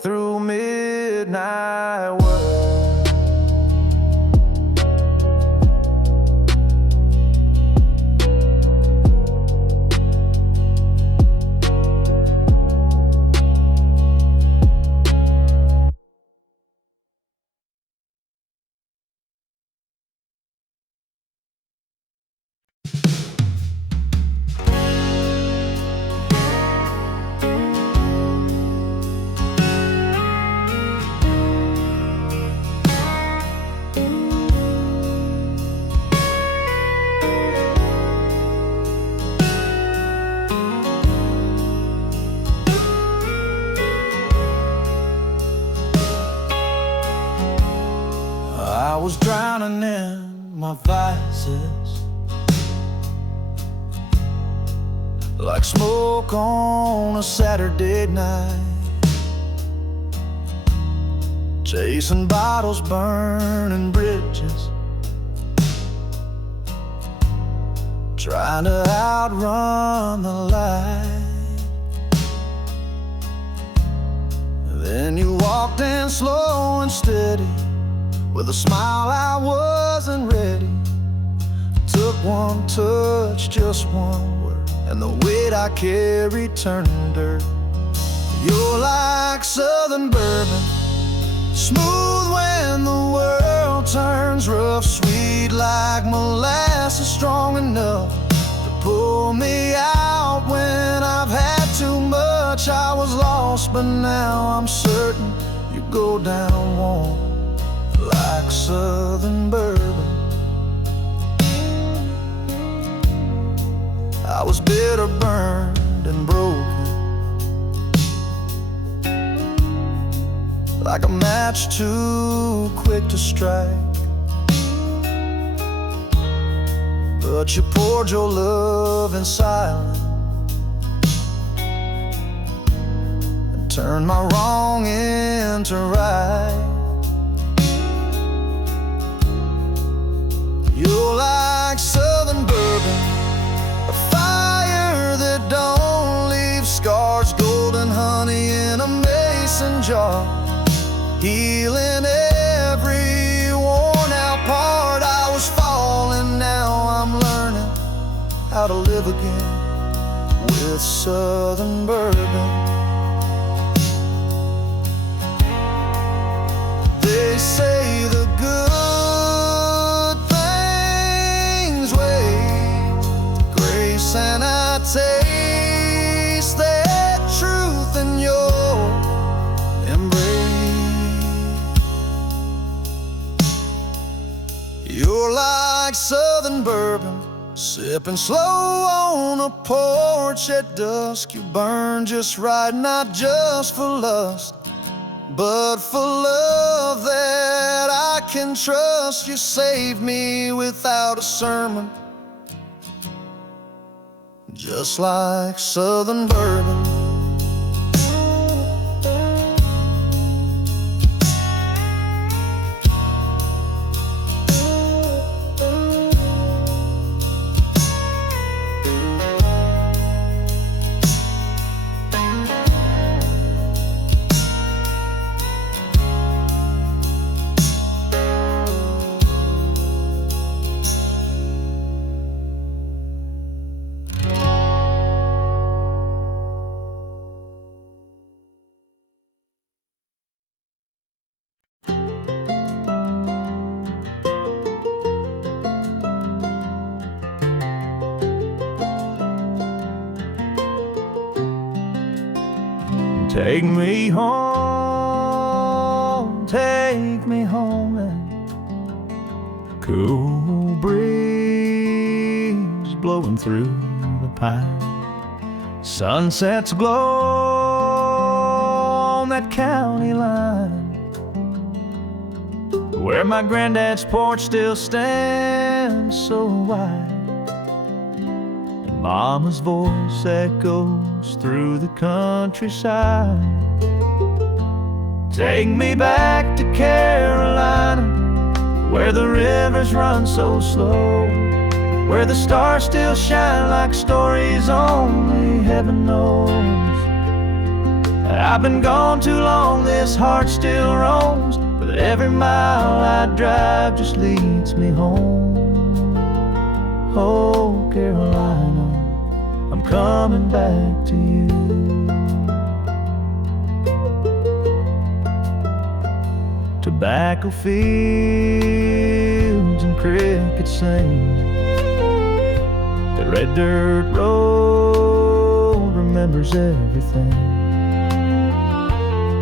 through midnight words. I was drowning in my vices, like smoke on a Saturday night, chasing bottles, burning bridges, trying to outrun the light. Then you walked in slow and steady, with a smile I wasn't ready. Took one touch, just one word, and the weight I carried turned dirt. You're like southern bourbon, smooth when the world turns rough, sweet like molasses, strong enough to pull me out when I've had too much. I was lost, but now I'm certain you go down warm like southern bourbon. I was bitter, burned, and broken, like a match too quick to strike. But you poured your love in silence and turned my wrong into right. You're like southern bourbon, a fire that don't leave scars, golden honey in a mason jar, healing every worn out part. I was falling, now I'm learning how to live again with southern bourbon. They say the good and I taste that truth in your embrace. You're like southern bourbon, sipping slow on a porch at dusk. You burn just right, not just for lust, but for love that I can trust. You saved me without a sermon, just like Southern bourbon. Take me home, and cool breeze blowing through the pine. Sunsets glow on that county line, where my granddad's porch still stands so wide, and Mama's voice echoes through the countryside. Take me back to Carolina, where the rivers run so slow, where the stars still shine like stories only heaven knows. I've been gone too long, this heart still roams, but every mile I drive just leads me home. Oh, Carolina, I'm coming back to you. Tobacco fields and crickets sing, the red dirt road remembers everything.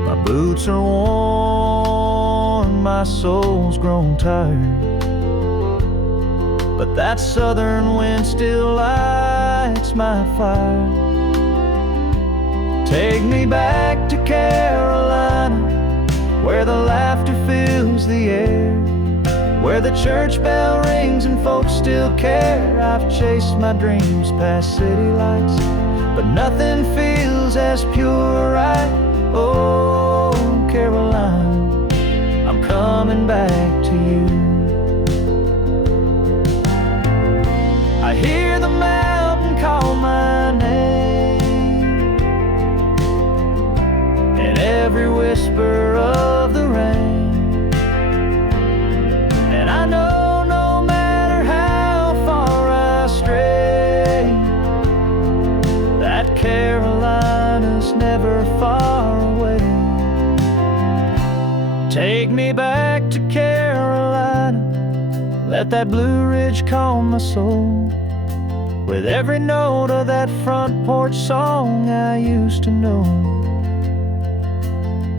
My boots are worn, my soul's grown tired, but that southern wind still lights my fire. Take me back to Carolina, where the laughter fills the air, where the church bell rings and folks still care. I've chased my dreams past city lights, but nothing feels as pure right. Oh, Caroline, I'm coming back to you. I hear the mountain call my name, and every whisper of the rain, and I know no matter how far I stray, that Carolina's never far away. Take me back to Carolina, let that Blue Ridge calm my soul, with every note of that front porch song I used to know.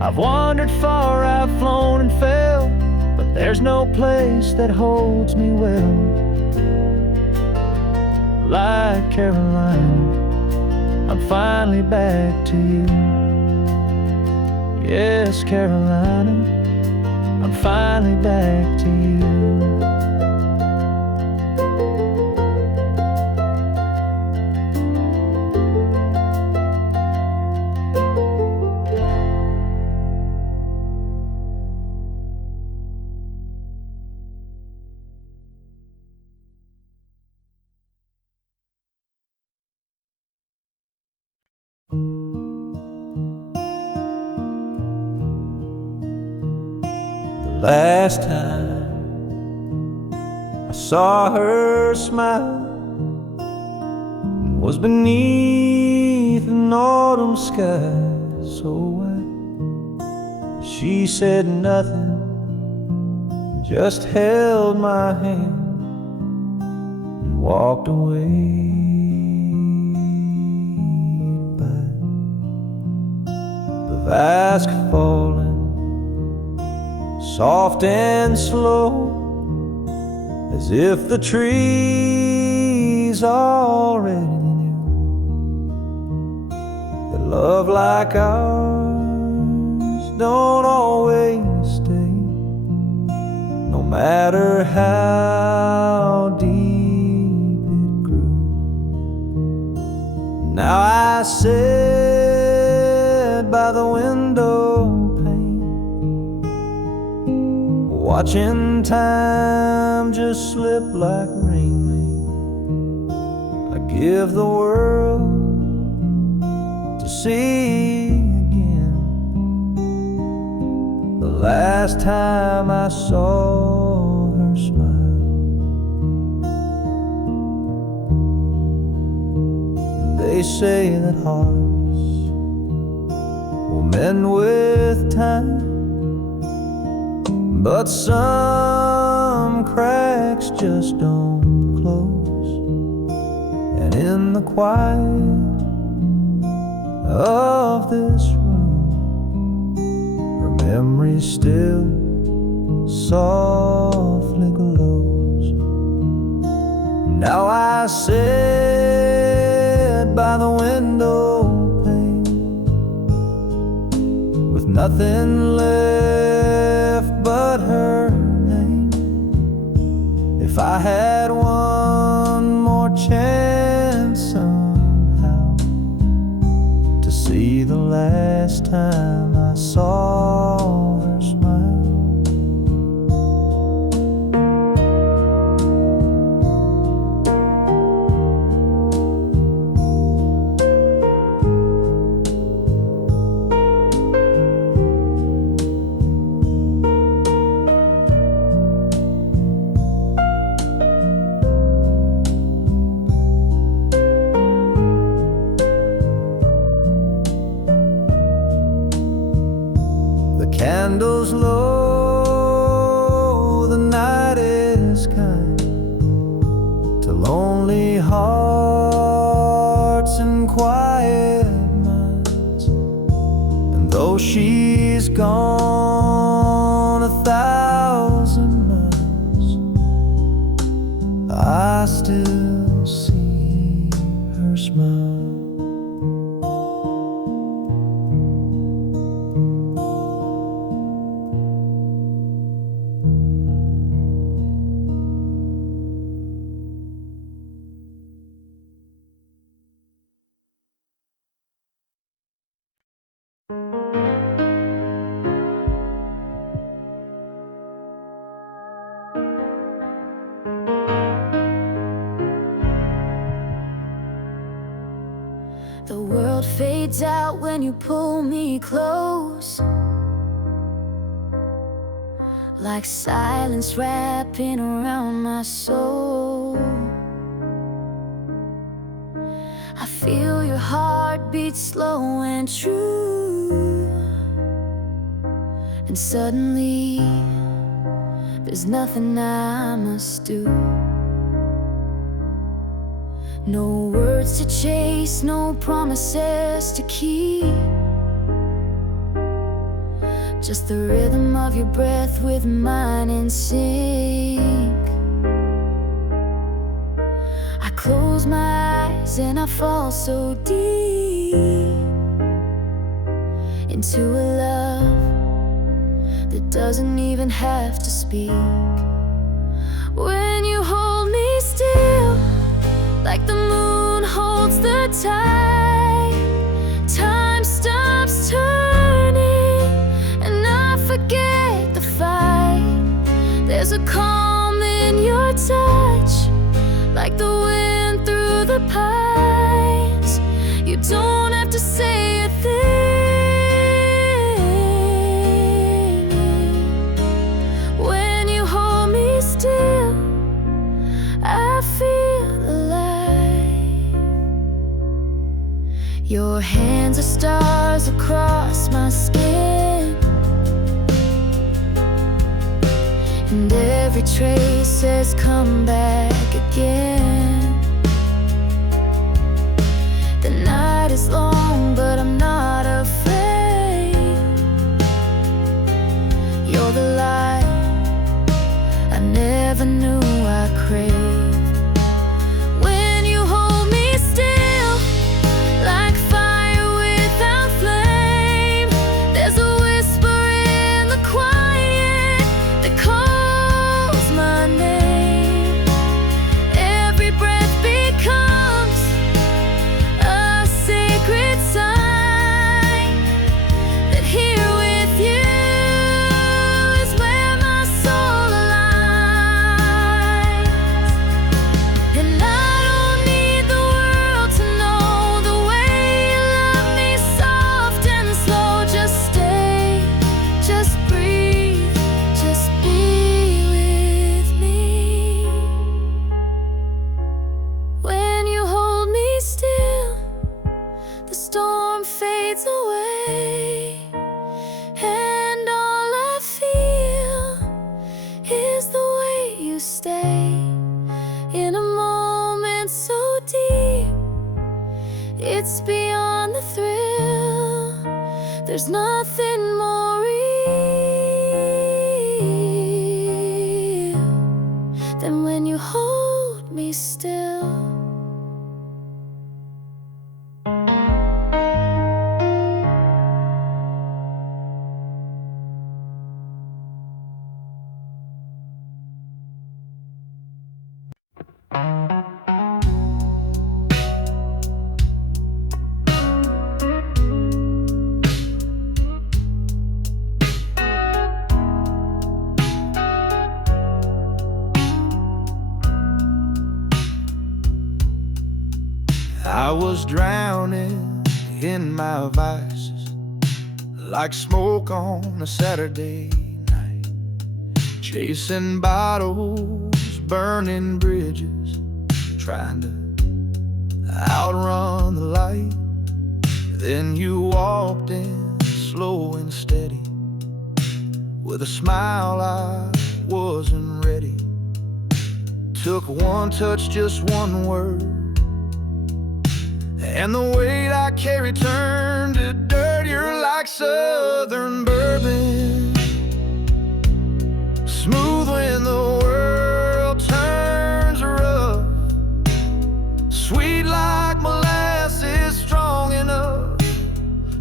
I've wandered far, I've flown and fell, but there's no place that holds me well like Carolina. I'm finally back to you. Yes, Carolina, I'm finally back to you. Last time I saw her smile was beneath an autumn sky so white. She said nothing, just held my hand and walked away. By the vast falling, soft and slow, as if the trees already knew that love like ours don't always stay, no matter how deep it grew. sit by the window pane, watching time just slip like rain. I give the world to see again the last time I saw her smile. They say that hearts will mend with time, but some cracks just don't close. And in the quiet of this room, her memory still softly glows. Now I sit by the window pane, with nothing left but her name. If I had one more chance somehow to see the last time I saw her smile. Candles low, the night is kind to lonely hearts and quiet minds. And though she's gone 1,000 miles, I still see her smile. The world fades out when you pull me close, like silence wrapping around my soul. I feel your heart beat slow and true, and suddenly there's nothing I must do. No words to chase, no promises to keep, just the rhythm of your breath with mine in sync. I close my eyes and I fall so deep into a love that doesn't even have to speak. When you hold me still, like the moon holds the tide, time stops turning and I forget the fight. There's a calm in your touch, like the wind through the pines. You don't have to say a thing. When you hold me still, I feel alive. Your hands are stars across my skin, and every trace says come back again. The night is long, but I'm not afraid. You're the light I never knew I craved. When you hold me still, like fire without flame, there's a whisper in the quiet that calls my name. Every breath becomes a sacred stay in a moment so deep. It's beyond the thrill. There's nothing more real than when you hold me still. I was drowning in my vices, like smoke on a Saturday night, chasing bottles, burning bridges, trying to outrun the light. Then you walked in slow and steady, with a smile I wasn't ready. Took one touch, just one word, and the weight I carry turned to dirt. You're like southern bourbon, smooth when the world turns rough, sweet like molasses, strong enough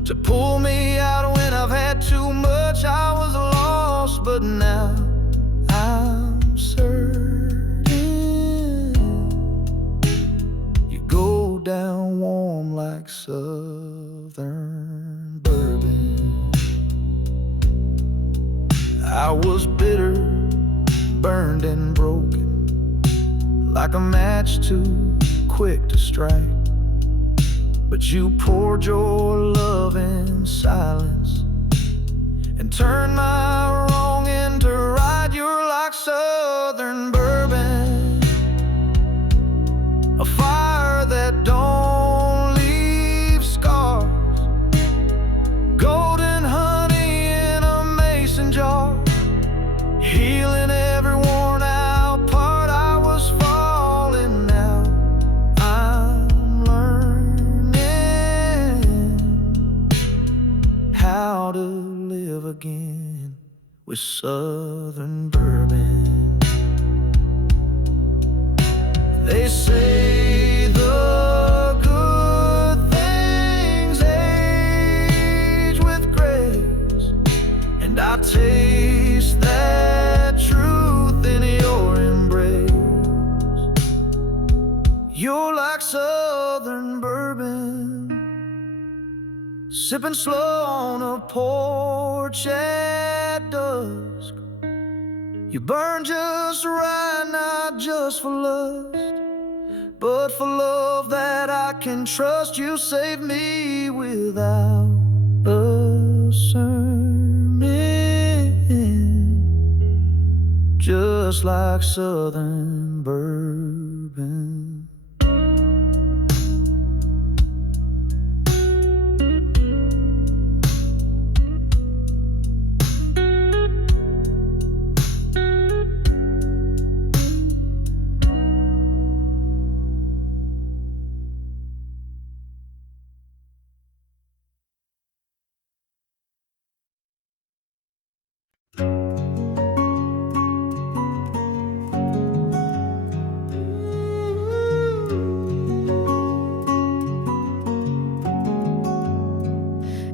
to pull me out when I've had too much. I was lost, but now I'm certain you go down warm like southern bourbon. I was bitter, burned and broken, like a match too quick to strike. But you poured your love in silence and turned my wrong into right. You're like southern bourbon, a fire that don't leave scars, golden honey in a mason jar, healing every worn out part. I was falling, now I'm learning how to live again with southern bourbon. They say the good things age with grace, and I taste that truth in your embrace. You're like southern bourbon, sipping slow on a porch at dusk. You burn just right, not just for lust, but for love that I can trust. You save me without a sermon, just like southern bourbon.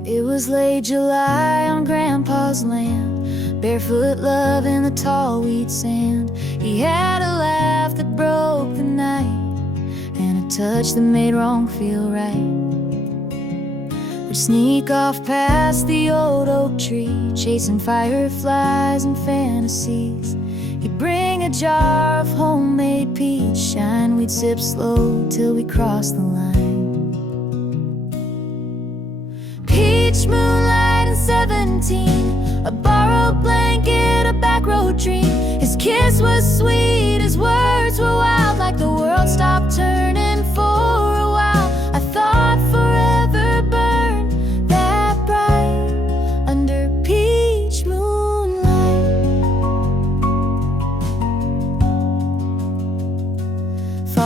It was late July on Grandpa's land, barefoot love in the tall wheat sand. He had a laugh that broke the night, and a touch that made wrong feel right. We'd sneak off past the old oak tree, chasing fireflies and fantasies. He'd bring a jar of homemade peach shine. We'd sip slow till we crossed the line. Peach moonlight and 17, a borrowed blanket, a back road dream. His kiss was sweet, his words were wild, like the world stopped turning for a while. I thought forever burned that bright under peach moonlight.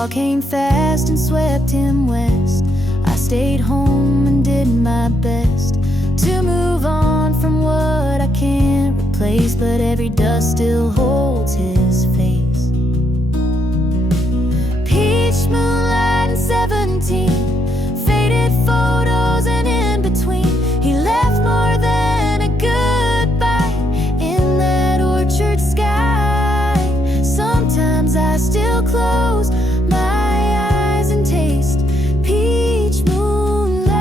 fall came fast and swept him west. I stayed home and did my best to move on from what I can't replace, but every dust still holds his face. Peach moonlight and 17, faded photos and in between, he left more than a goodbye in that orchard sky. Sometimes I still close my eyes and taste peach moonlight.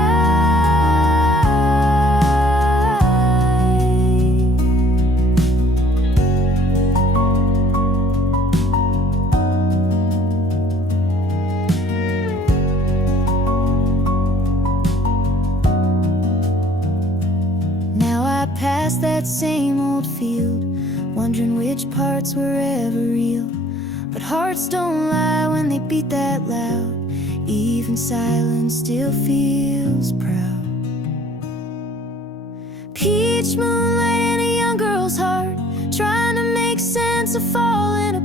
Now I pass that same old field, wondering which parts were ever real. But hearts don't lie when they beat that loud. Even silence still feels proud. Peach moonlight in a young girl's heart, trying to make sense of falling apart.